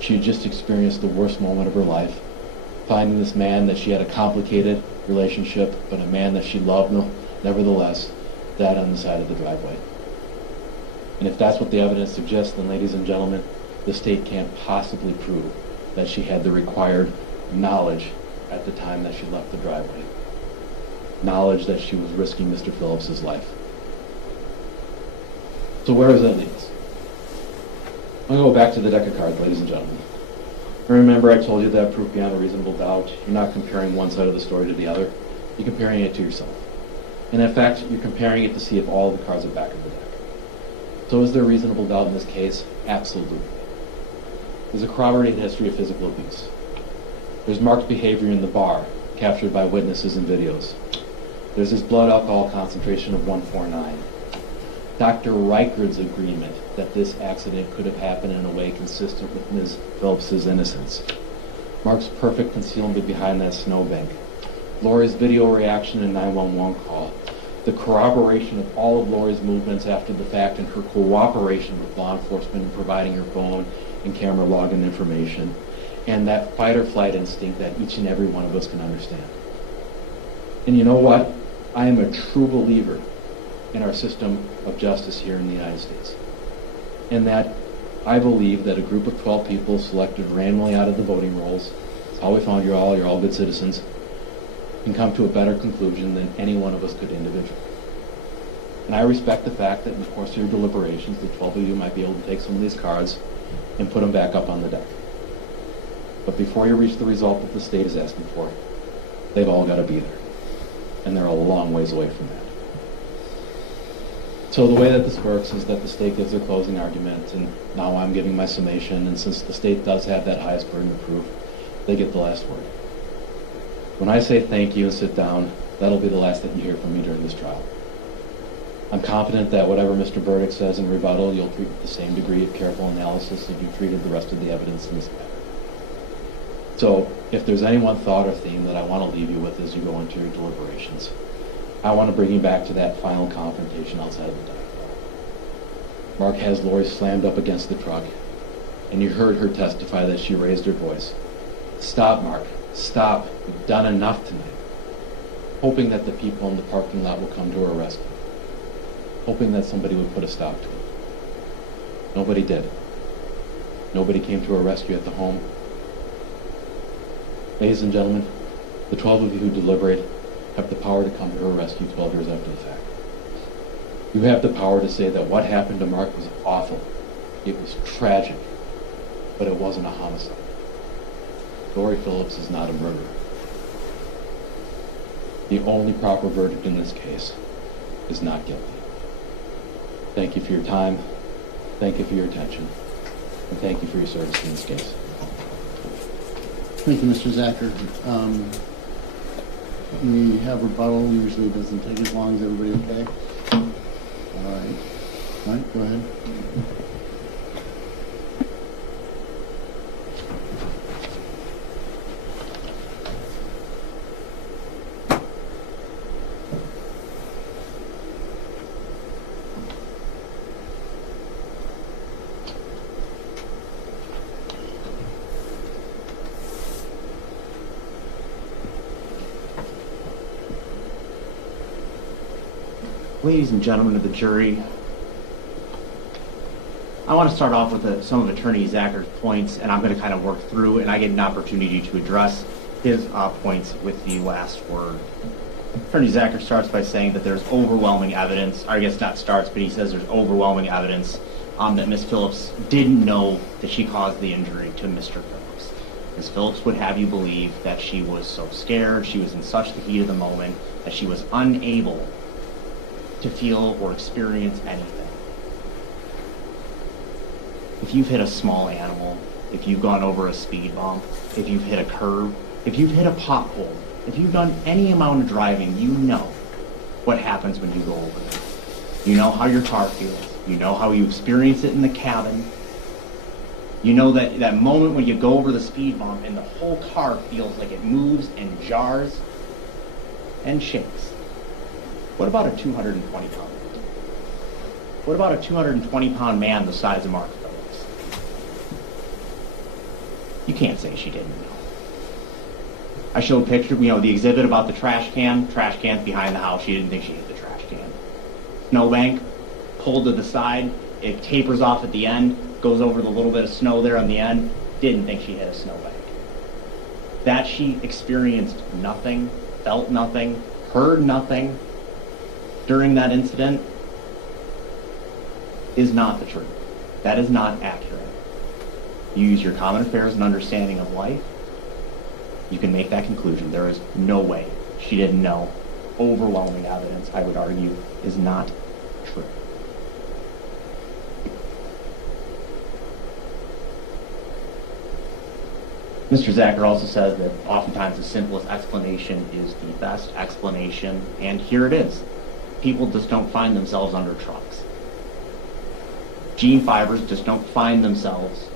She had just experienced the worst moment of her life, finding this man that she had a complicated relationship, but a man that she loved nevertheless, dead on the side of the driveway. And if that's what the evidence suggests, then, ladies and gentlemen, the state can't possibly prove that she had the required knowledge at the time that she left the driveway. Knowledge that she was risking Mr. Phillips' life. So where does that leave us? I'm going to go back to the deck of cards, ladies and gentlemen. Remember, I told you that proof beyond a reasonable doubt, you're not comparing one side of the story to the other. You're comparing it to yourself. And in fact, you're comparing it to see if all the cards are back of the deck. So is there reasonable doubt in this case? Absolutely. There's a corroborated history of physical abuse. There's Mark's behavior in the bar, captured by witnesses and videos. There's his blood alcohol concentration of 149. Dr. Reichard's agreement that this accident could have happened in a way consistent with Ms. Phillips' innocence. Mark's perfect concealment behind that snowbank. Lori's video reaction and 911 call. The corroboration of all of Lori's movements after the fact and her cooperation with law enforcement in providing her phone and camera login information. And that fight or flight instinct that each and every one of us can understand. And you know what? I am a true believer in our system of justice here in the United States. And that I believe that a group of 12 people selected randomly out of the voting rolls, that's how we found you're all good citizens, can come to a better conclusion than any one of us could individually. And I respect the fact that in the course of your deliberations, the 12 of you might be able to take some of these cards and put them back up on the deck. But before you reach the result that the state is asking for, they've all got to be there. And they're a long ways away from that. So the way that this works is that the state gives their closing argument, and now I'm giving my summation, and since the state does have that highest burden of proof, they get the last word. When I say thank you and sit down, that'll be the last that you hear from me during this trial. I'm confident that whatever Mr. Burdick says in rebuttal, you'll treat with the same degree of careful analysis as you treated the rest of the evidence in this matter. So, if there's any one thought or theme that I want to leave you with as you go into your deliberations, I want to bring you back to that final confrontation outside of the dock. Mark has Lori slammed up against the truck, and you heard her testify that she raised her voice. Stop, Mark. Stop. You've done enough tonight. hoping that the people in the parking lot will come to her rescue, hoping that somebody would put a stop to it. Nobody did. Nobody came to her rescue at the home. Ladies and gentlemen, the 12 of you who deliberated have the power to come to her rescue 12 years after the fact. You have the power to say that what happened to Mark was awful. It was tragic, but it wasn't a homicide. Lori Phillips is not a murderer. The only proper verdict in this case is not guilty. Thank you for your time. Thank you for your attention. And thank you for your service in this case. Thank you, Mr. Zacher. We have rebuttal. Usually it doesn't take as long. Is everybody okay? All right. Mike, go ahead. Ladies and gentlemen of the jury, I want to start off with some of Attorney Zacher's points, and I'm going to kind of work through, and I get an opportunity to address his points with the last word. Attorney Zacher starts by saying that there's overwhelming evidence, or I guess not starts, but he says there's overwhelming evidence that Ms. Phillips didn't know that she caused the injury to Mr. Phillips. Ms. Phillips would have you believe that she was so scared, she was in such the heat of the moment, that she was unable to feel or experience anything. If you've hit a small animal, if you've gone over a speed bump, if you've hit a curb, if you've hit a pothole, if you've done any amount of driving, you know what happens when you go over it. You know how your car feels. You know how you experience it in the cabin. You know that moment when you go over the speed bump and the whole car feels like it moves and jars and shakes. What about a 220-pound man? What about a 220-pound man the size of Mark Phillips? You can't say she didn't know. I showed a picture, the exhibit about the trash can's behind the house. She didn't think she hit the trash can. Snowbank, pulled to the side, it tapers off at the end, goes over the little bit of snow there on the end, didn't think she hit a snowbank. That she experienced nothing, felt nothing, heard nothing during that incident is not the truth. That is not accurate. You use your common affairs and understanding of life, you can make that conclusion. There is no way she didn't know. Overwhelming evidence, I would argue, is not true. Mr. Zacher also says that oftentimes the simplest explanation is the best explanation, and here it is. People just don't find themselves under trucks. Gene fibers just don't find themselves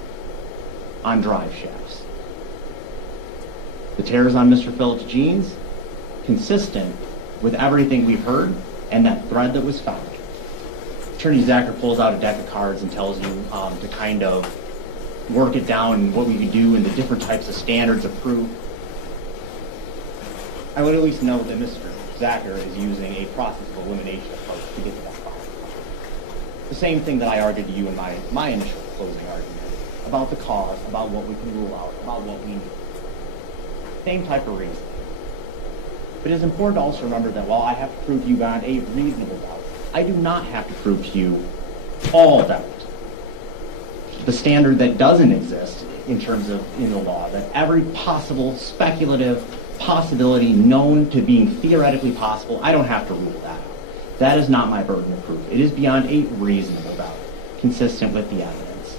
on drive shafts. The tears on Mr. Phillips' jeans, consistent with everything we've heard and that thread that was found. Attorney Zacher pulls out a deck of cards and tells you to kind of work it down and what we could do and the different types of standards of proof. I would at least note that Mr. Zacher is using a process of elimination approach to get to that problem. The same thing that I argued to you in my initial closing argument about the cause, about what we can rule out, about what we need. Same type of reason. But it is important to also remember that while I have to prove to you beyond a reasonable doubt, I do not have to prove to you all doubt. The standard that doesn't exist in terms of in the law, that every possible speculative possibility known to being theoretically possible, I don't have to rule that out. That is not my burden of proof. It is beyond a reasonable doubt, consistent with the evidence.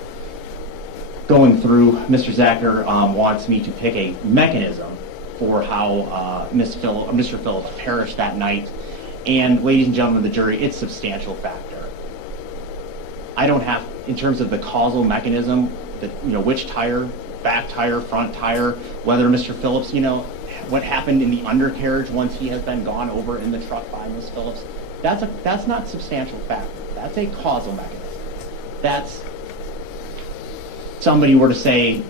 Going through, Mr. Zacher wants me to pick a mechanism for how Mr. Phillips perished that night. And ladies and gentlemen of the jury, it's a substantial factor. I don't have, in terms of the causal mechanism, which tire, back tire, front tire, whether Mr. Phillips, what happened in the undercarriage once he has been gone over in the truck by Ms. Phillips, that's not substantial factor. That's a causal mechanism. That's somebody were to say,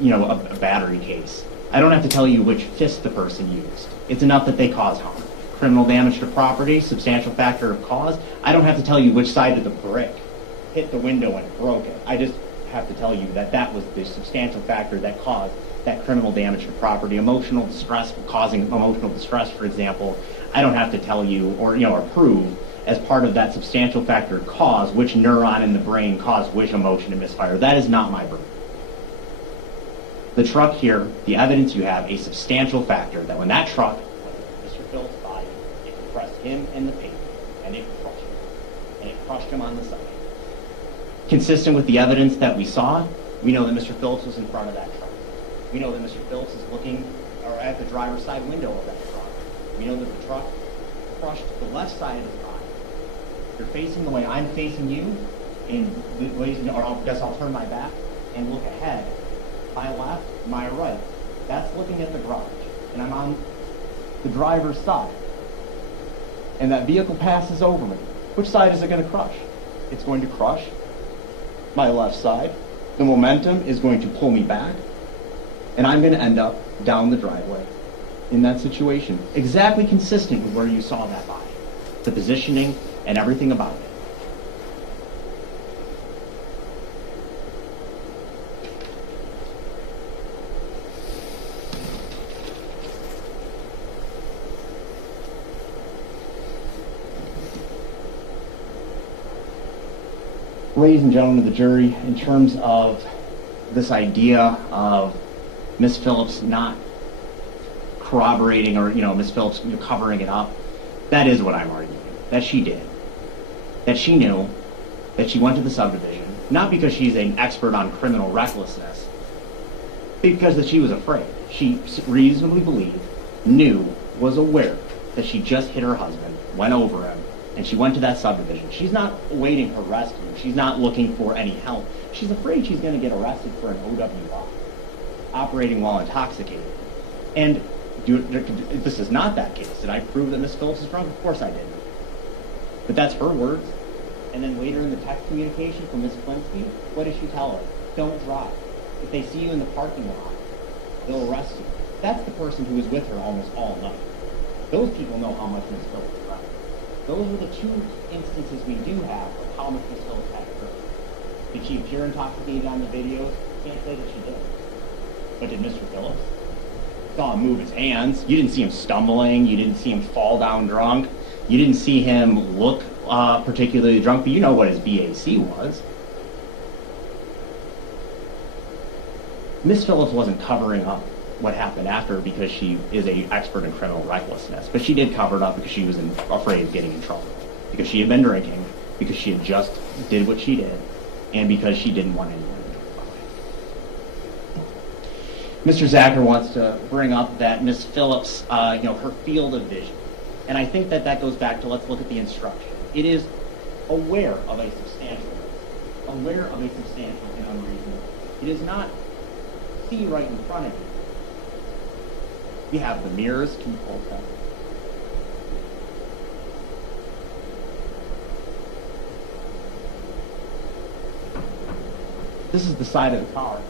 a battery case. I don't have to tell you which fist the person used. It's enough that they caused harm. criminal damage to property, substantial factor of cause, I don't have to tell you which side of the brick hit the window and broke it. I just have to tell you that that was the substantial factor that caused that criminal damage to property. Emotional distress, causing emotional distress, for example, I don't have to tell you or prove as part of that substantial factor cause which neuron in the brain caused which emotion to misfire. That is not my burden. The truck here, the evidence you have, a substantial factor that when that truck went Mr. Phillips' body, it compressed him in the pavement, and it crushed him. And it crushed him on the side. Consistent with the evidence that we saw, we know that Mr. Phillips was in front of that truck. We know that Mr. Phillips is looking or at the driver's side window of that truck. We know that the truck crushed the left side of his body. You're facing the way I'm facing you, I guess I'll turn my back and look ahead. My left, my right. That's looking at the garage. And I'm on the driver's side. And that vehicle passes over me. Which side is it going to crush? It's going to crush my left side. The momentum is going to pull me back. And I'm going to end up down the driveway in that situation. Exactly consistent with where you saw that body. The positioning and everything about it. Ladies and gentlemen of the jury, in terms of this idea of Ms. Phillips not corroborating or, Ms. Phillips covering it up, that is what I'm arguing. That she did. That she knew that she went to the subdivision, not because she's an expert on criminal recklessness, because that she was afraid. She reasonably believed, knew, was aware that she just hit her husband, went over him, and she went to that subdivision. She's not awaiting her rescue. She's not looking for any help. She's afraid she's going to get arrested for an OWI, operating while intoxicated. And this is not that case. Did I prove that Ms. Phillips is drunk? Of course I didn't. But that's her words. And then later in the text communication from Ms. Flinsky, what does she tell her? Don't drive. If they see you in the parking lot, they'll arrest you. That's the person who was with her almost all night. Those people know how much Ms. Phillips drank. Those are the two instances we do have of how much Ms. Phillips had occurred. Did she appear intoxicated on the videos? Can't say that she did. But did Mr. Phillips? Saw him move his hands. You didn't see him stumbling. You didn't see him fall down drunk. You didn't see him look particularly drunk, but you know what his BAC was. Ms. Phillips wasn't covering up what happened after because she is an expert in criminal recklessness, but she did cover it up because she was afraid of getting in trouble, because she had been drinking, because she had just did what she did, and because she didn't want anyone to know about it. Mr. Zacher wants to bring up that Ms. Phillips, her field of vision, and I think that goes back to, let's look at the instruction. It is aware of a substantial risk, aware of a substantial and unreasonable. It does not see right in front of you. We have the mirrors. Can you hold that? This is the side of the car.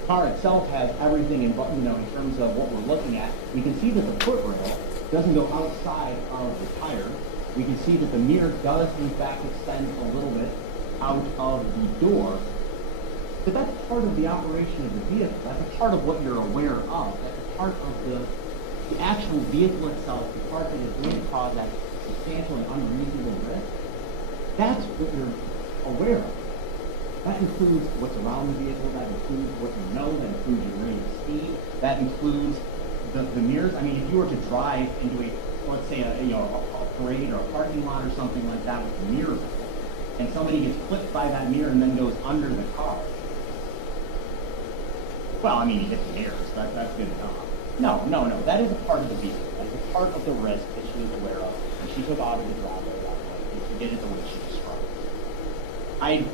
The car itself has everything in terms of what we're looking at. We can see that the foot rail doesn't go outside of the tire. We can see that the mirror does, in fact, extend a little bit out of the door. But that's part of the operation of the vehicle. That's a part of what you're aware of. That's a part of the actual vehicle itself, the part that is going to cause that substantial and unreasonable risk. That's what you're aware of. That includes what's around the vehicle. That includes what you know. That includes your rate of speed. That includes the mirrors. I mean, if you were to drive into let's say a parade or a parking lot or something like that with the mirrors, and somebody gets clipped by that mirror and then goes under the car. Well, I mean, you hit the mirrors. That's good enough. No. That is a part of the vehicle. That is a part of the risk that she was aware of. And she took out of the driveway that way. And she did it the way she described. I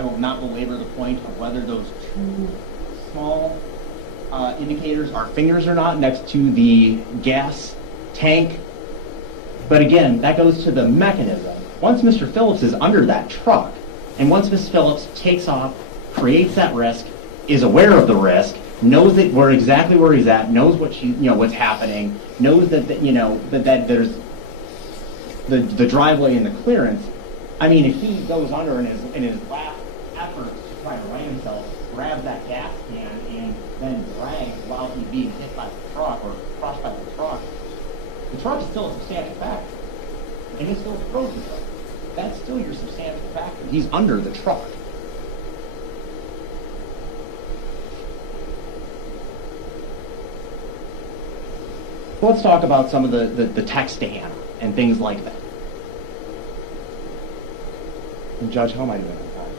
will not belabor the point of whether those two small indicators are fingers or not next to the gas tank. But again, that goes to the mechanism. Once Mr. Phillips is under that truck, and once Ms. Phillips takes off, creates that risk, is aware of the risk, knows that we're exactly where he's at, knows what what's happening, knows that that there's the driveway and the clearance. I mean, if he goes under in his last effort to try to right himself, grabs that gas can and then drags while he's being hit by the truck or crushed by the truck is still a substantial factor, and he still throws the truck. That's still your substantial factor. He's under the truck. Let's talk about some of the text to Hannah and things like that. And Judge, how am I doing on time?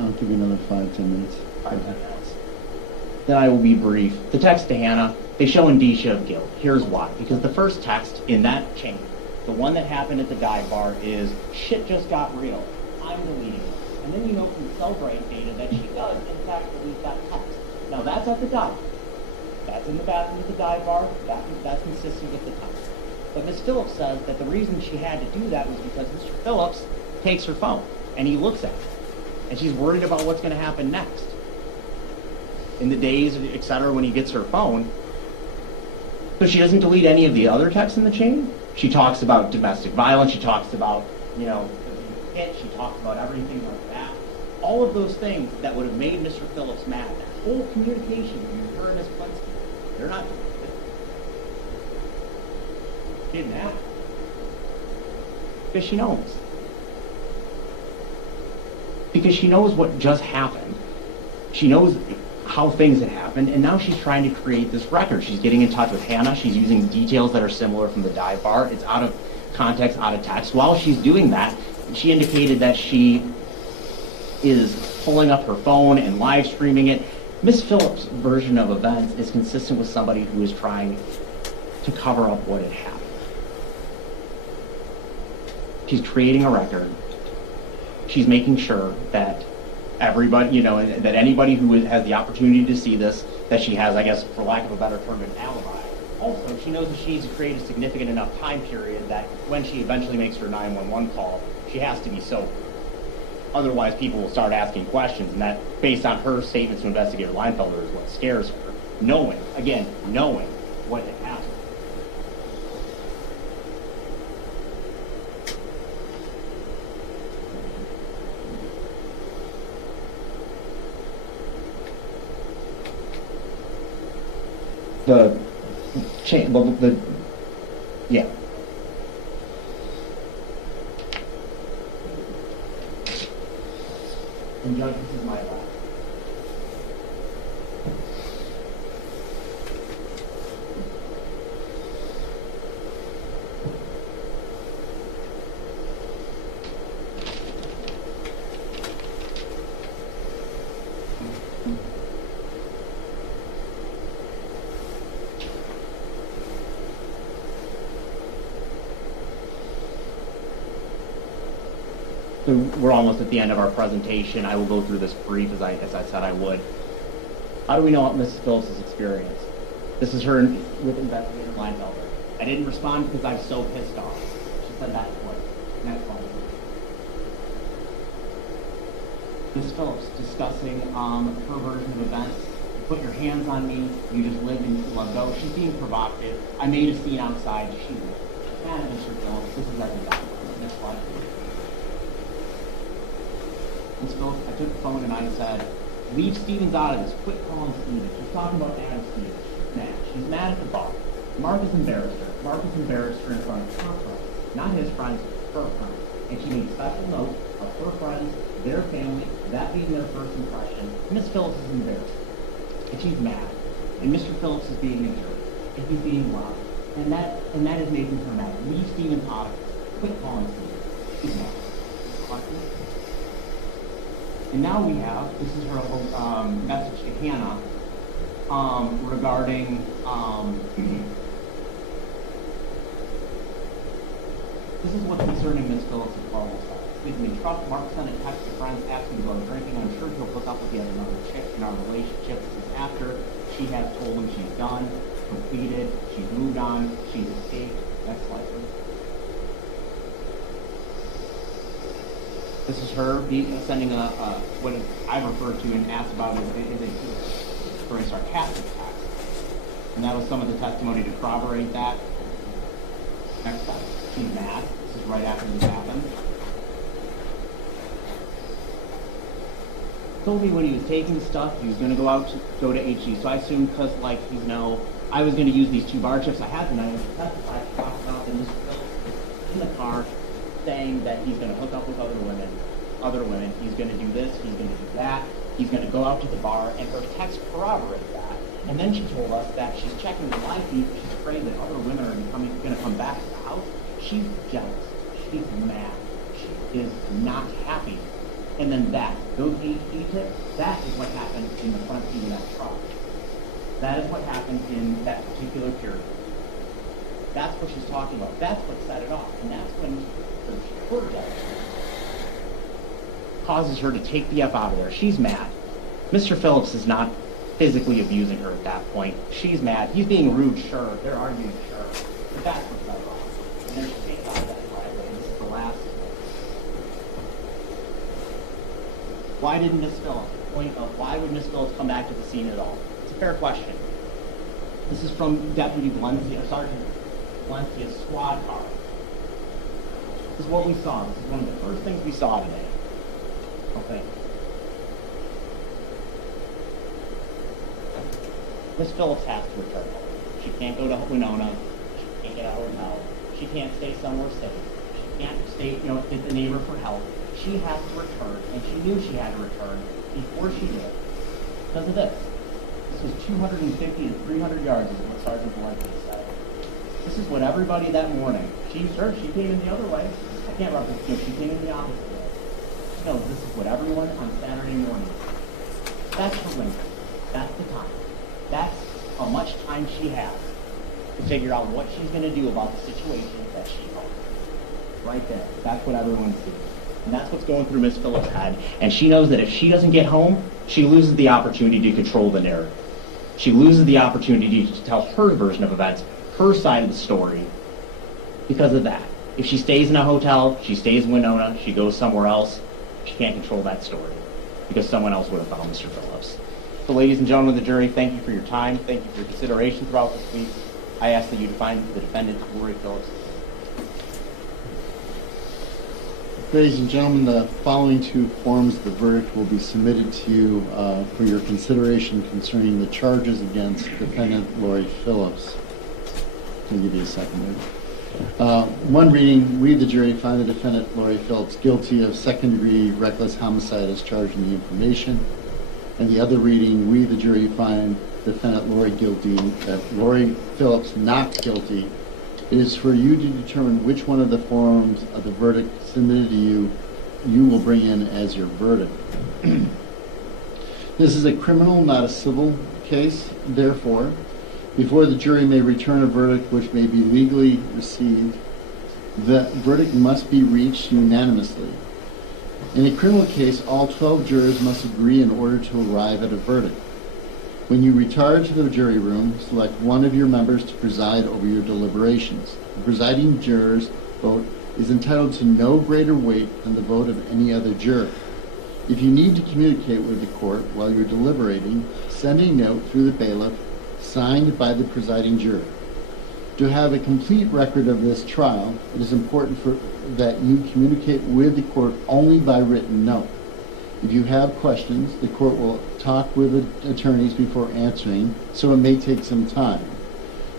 I'll give you another 5-10 minutes. 5-10 minutes. Then I will be brief. The text to Hannah, they show indicia of guilt. Here's why. Because the first text in that chain, the one that happened at the dive bar, is, shit just got real. I'm deleting it. And then you know from cell drive data that she does, in fact, delete that text. Now that's at the dive. That's in the bathroom at the dive bar. That's consistent with the text. But Ms. Phillips says that the reason she had to do that was because Mr. Phillips takes her phone and he looks at it. And she's worried about what's going to happen next. In the days, et cetera, when he gets her phone. So she doesn't delete any of the other texts in the chain. She talks about domestic violence. She talks about, hit. She talks about everything like that. All of those things that would have made Mr. Phillips mad. That whole communication between her and Ms. Plinsky, they're not deleted. She didn't have it. Because she knows. Because she knows what just happened. She knows how things had happened, and now she's trying to create this record. She's getting in touch with Hannah. She's using details that are similar from the dive bar. It's out of context, out of text. While she's doing that, she indicated that she is pulling up her phone and live streaming it. Ms. Phillips' version of events is consistent with somebody who is trying to cover up what had happened. She's creating a record. She's making sure that everybody, that anybody who has the opportunity to see this, that she has, I guess, for lack of a better term, an alibi. Also, she knows that she needs to create a significant enough time period that when she eventually makes her 911 call, she has to be sober. Otherwise, people will start asking questions, and that, based on her statements to Investigator Leinfelder, is what scares her. Knowing what had happened. Yeah. And Judge, this is my last. So we're almost at the end of our presentation. I will go through this brief as I said I would. How do we know what Mrs. Phillips' experience? This is her with Investigator Leinfelder. I didn't respond because I was so pissed off. She said that twice. Next one. Mrs. Phillips discussing her version of events. Put your hands on me. You just lived and you let go. She's being provocative. I made a scene outside. She was Mr. Phillips. This is everything. Next slide. Ms. Phillips, I took the phone and I said, leave Stevens out of this. Quit calling Stevens. She's talking about Adam Stevens. She's mad. She's mad at the bar. Mark is embarrassed her. Mark is embarrassed her in front of her friends. Not his friends, her friends. And she made special note of her friends, their family, that being their first impression. Ms. Phillips is embarrassed. And she's mad. And Mr. Phillips is being a jerk. And he's being loud. And that is making her mad. Leave Stevens out of this. Quit calling Stevens. She's mad. And now we have, this is her message to Hannah regarding, this is what's concerning Ms. Phillips' problems. Excuse me, Trump, Mark sent a text to friends asking to go drinking. I'm sure he'll hook up with yet another chick in our relationship. This is after she has told him she's done, completed, she's moved on, she's escaped. Next slide, please. This is her sending what I refer to and asked about as a for a sarcastic text. And that was some of the testimony to corroborate that. Next slide. She's mad. This is right after this happened. Told me when he was taking stuff, he was going to go to HE. So I assumed because, like, I was going to use these 2 bar chips I had tonight. I testified, talked about in the car, saying that he's going to hook up with other women. He's going to do this. He's going to do that. He's going to go out to the bar, and her text corroborated that. And then she told us that she's checking the live feed. She's afraid that other women are going to come back to the house. She's jealous. She's mad. She is not happy. And then those HE tips, that is what happened in the front seat of that truck. That is what happened in that particular period. That's what she's talking about. That's what set it off. And that's when her death causes her to take the F out of there. She's mad. Mr. Phillips is not physically abusing her at that point. She's mad. He's being rude, sure. They're arguing, sure. But that's what set it off. And then she takes out of that driveway. This is the last. Why didn't Miss Phillips? Point of why would Miss Phillips come back to the scene at all? It's a fair question. This is from Deputy Sergeant Valencia's squad car. This is what we saw. This is one of the first things we saw today. Okay. Miss Phillips has to return home. She can't go to Winona. She can't get out of her hotel. She can't stay somewhere safe. She can't stay, get the neighbor for help. She has to return, and she knew she had to return before she did because of this. This was 250 to 300 yards is what Sergeant Valencia said. This is what everybody that morning, she came in the other way. I can't remember, she came in the opposite way. She knows this is what everyone on Saturday morning. That's her window. That's the time. That's how much time she has to figure out what she's going to do about the situation that she owns. Right there. That's what everyone sees. And that's what's going through Miss Phillips' head. And she knows that if she doesn't get home, she loses the opportunity to control the narrative. She loses the opportunity to tell her version of events, her side of the story, because of that. If she stays in a hotel, she stays in Winona, she goes somewhere else, she can't control that story because someone else would have found Mr. Phillips. So ladies and gentlemen of the jury, thank you for your time. Thank you for your consideration throughout this week. I ask that you define the defendant, Lori Phillips. Ladies and gentlemen, the following 2 forms of the verdict will be submitted to you for your consideration concerning the charges against defendant Lori Phillips. I'll give you a second there. One reading, we the jury find the defendant Lori Phillips guilty of second-degree reckless homicide as charged in the information. And the other reading, we the jury find defendant Lori Phillips not guilty. It is for you to determine which one of the forms of the verdict submitted to you will bring in as your verdict. This is a criminal, not a civil case. Therefore, before the jury may return a verdict which may be legally received, the verdict must be reached unanimously. In a criminal case, all 12 jurors must agree in order to arrive at a verdict. When you retire to the jury room, select one of your members to preside over your deliberations. The presiding juror's vote is entitled to no greater weight than the vote of any other juror. If you need to communicate with the court while you're deliberating, send a note through the bailiff signed by the presiding juror. To have a complete record of this trial, it is important that you communicate with the court only by written note. If you have questions, the court will talk with the attorneys before answering, so it may take some time.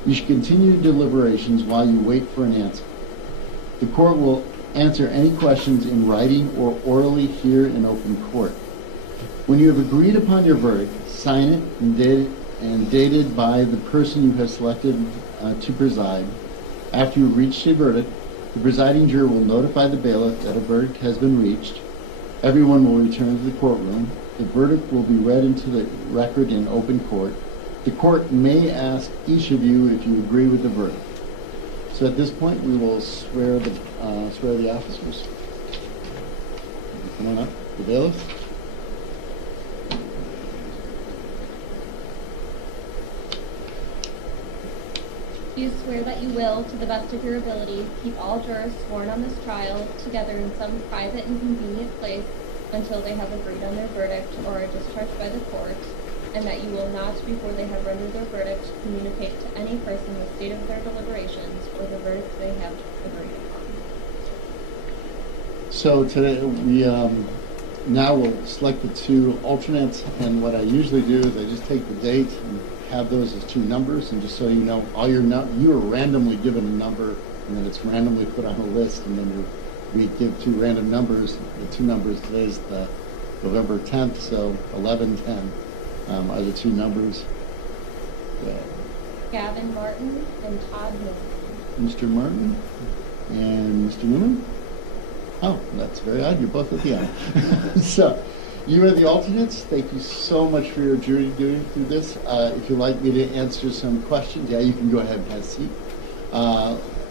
You should continue deliberations while you wait for an answer. The court will answer any questions in writing or orally here in open court. When you have agreed upon your verdict, sign it and dated by the person you have selected to preside. After you reach a verdict, the presiding juror will notify the bailiff that a verdict has been reached. Everyone will return to the courtroom. The verdict will be read into the record in open court. The court may ask each of you if you agree with the verdict. So at this point, we will swear the officers. Come on up, the bailiff. Do you swear that you will, to the best of your ability, keep all jurors sworn on this trial together in some private and convenient place until they have agreed on their verdict or are discharged by the court, and that you will not, before they have rendered their verdict, communicate to any person the state of their deliberations or the verdict they have agreed upon. So today, we now will select the two alternates, and what I usually do is I just take the date and have those as two numbers, and just so you know, you are randomly given a number, and then it's randomly put on a list, and then we give two random numbers. The two numbers today is the November 10th, so 11-10 are the two numbers. Gavin Martin and Todd Newman. Mr. Martin and Mr. Newman? Oh, that's very odd. You're both at the end. So, you are the alternates. Thank you so much for your jury duty through this. If you'd like me to answer some questions, yeah, you can go ahead and have a seat.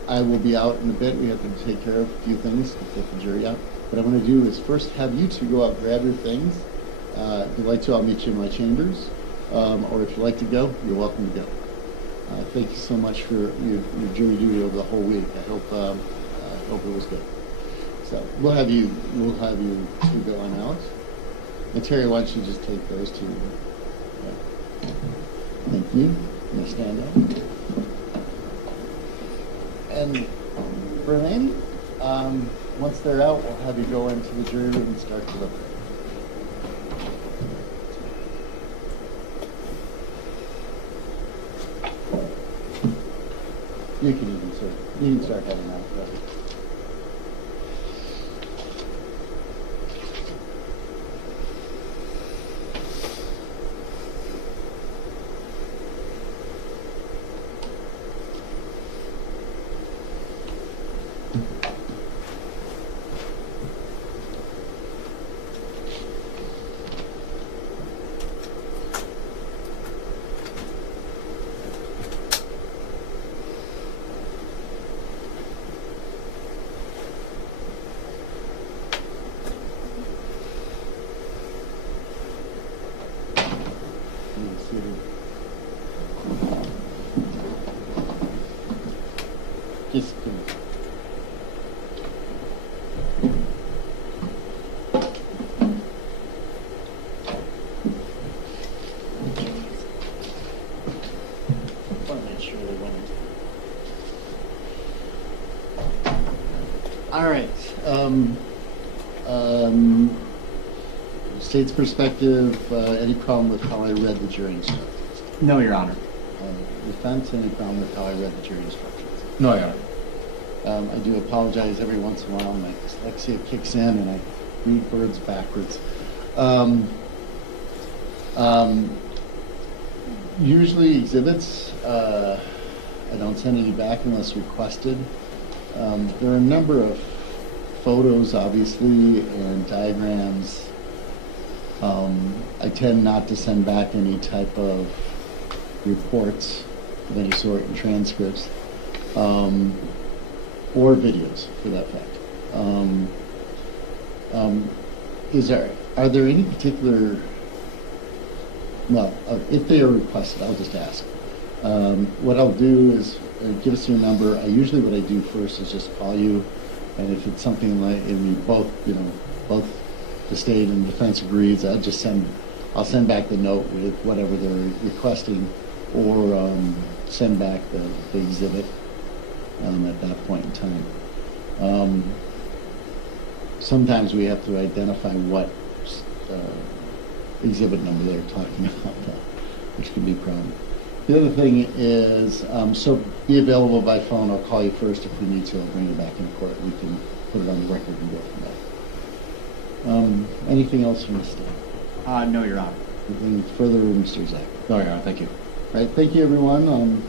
I will be out in a bit. We have to take care of a few things to get the jury out. What I'm going to do is first have you two go out and grab your things. If you'd like to, I'll meet you in my chambers. Or if you'd like to go, you're welcome to go. Thank you so much for your jury duty over the whole week. I hope it was good. So we'll have you two go on out. And Terry, why don't you just take those two? Yeah. Thank you. I'm gonna stand up. And Berlane, once they're out, we'll have you go into the jury room and start deliberating. You can start heading out. Right? Just all right. State's perspective, any problem with how I read the jury instructions? No, Your Honor. Defense, any problem with how I read the jury instructions? No, Your Honor. I do apologize every once in a while. My dyslexia kicks in and I read words backwards. Usually exhibits, I don't send any back unless requested. There are a number of photos, obviously, and diagrams. I tend not to send back any type of reports of any sort and transcripts, or videos for that fact. Are there any particular, well, if they are requested, I'll just ask. What I'll do is give us your number. Usually what I do first is just call you, and if it's something like, and we both, both the state and defense agrees, I'll send back the note with whatever they're requesting, or send back the exhibit at that point in time. Sometimes we have to identify what exhibit number they're talking about, which can be a problem. The other thing is, so be available by phone. I'll call you first if we need to. I'll bring you back in court. We can put it on the record and go from there. Anything else from the state? No, Your Honor. Anything further, Mr. Zach? No, Your Honor. Thank you. All right, thank you, everyone.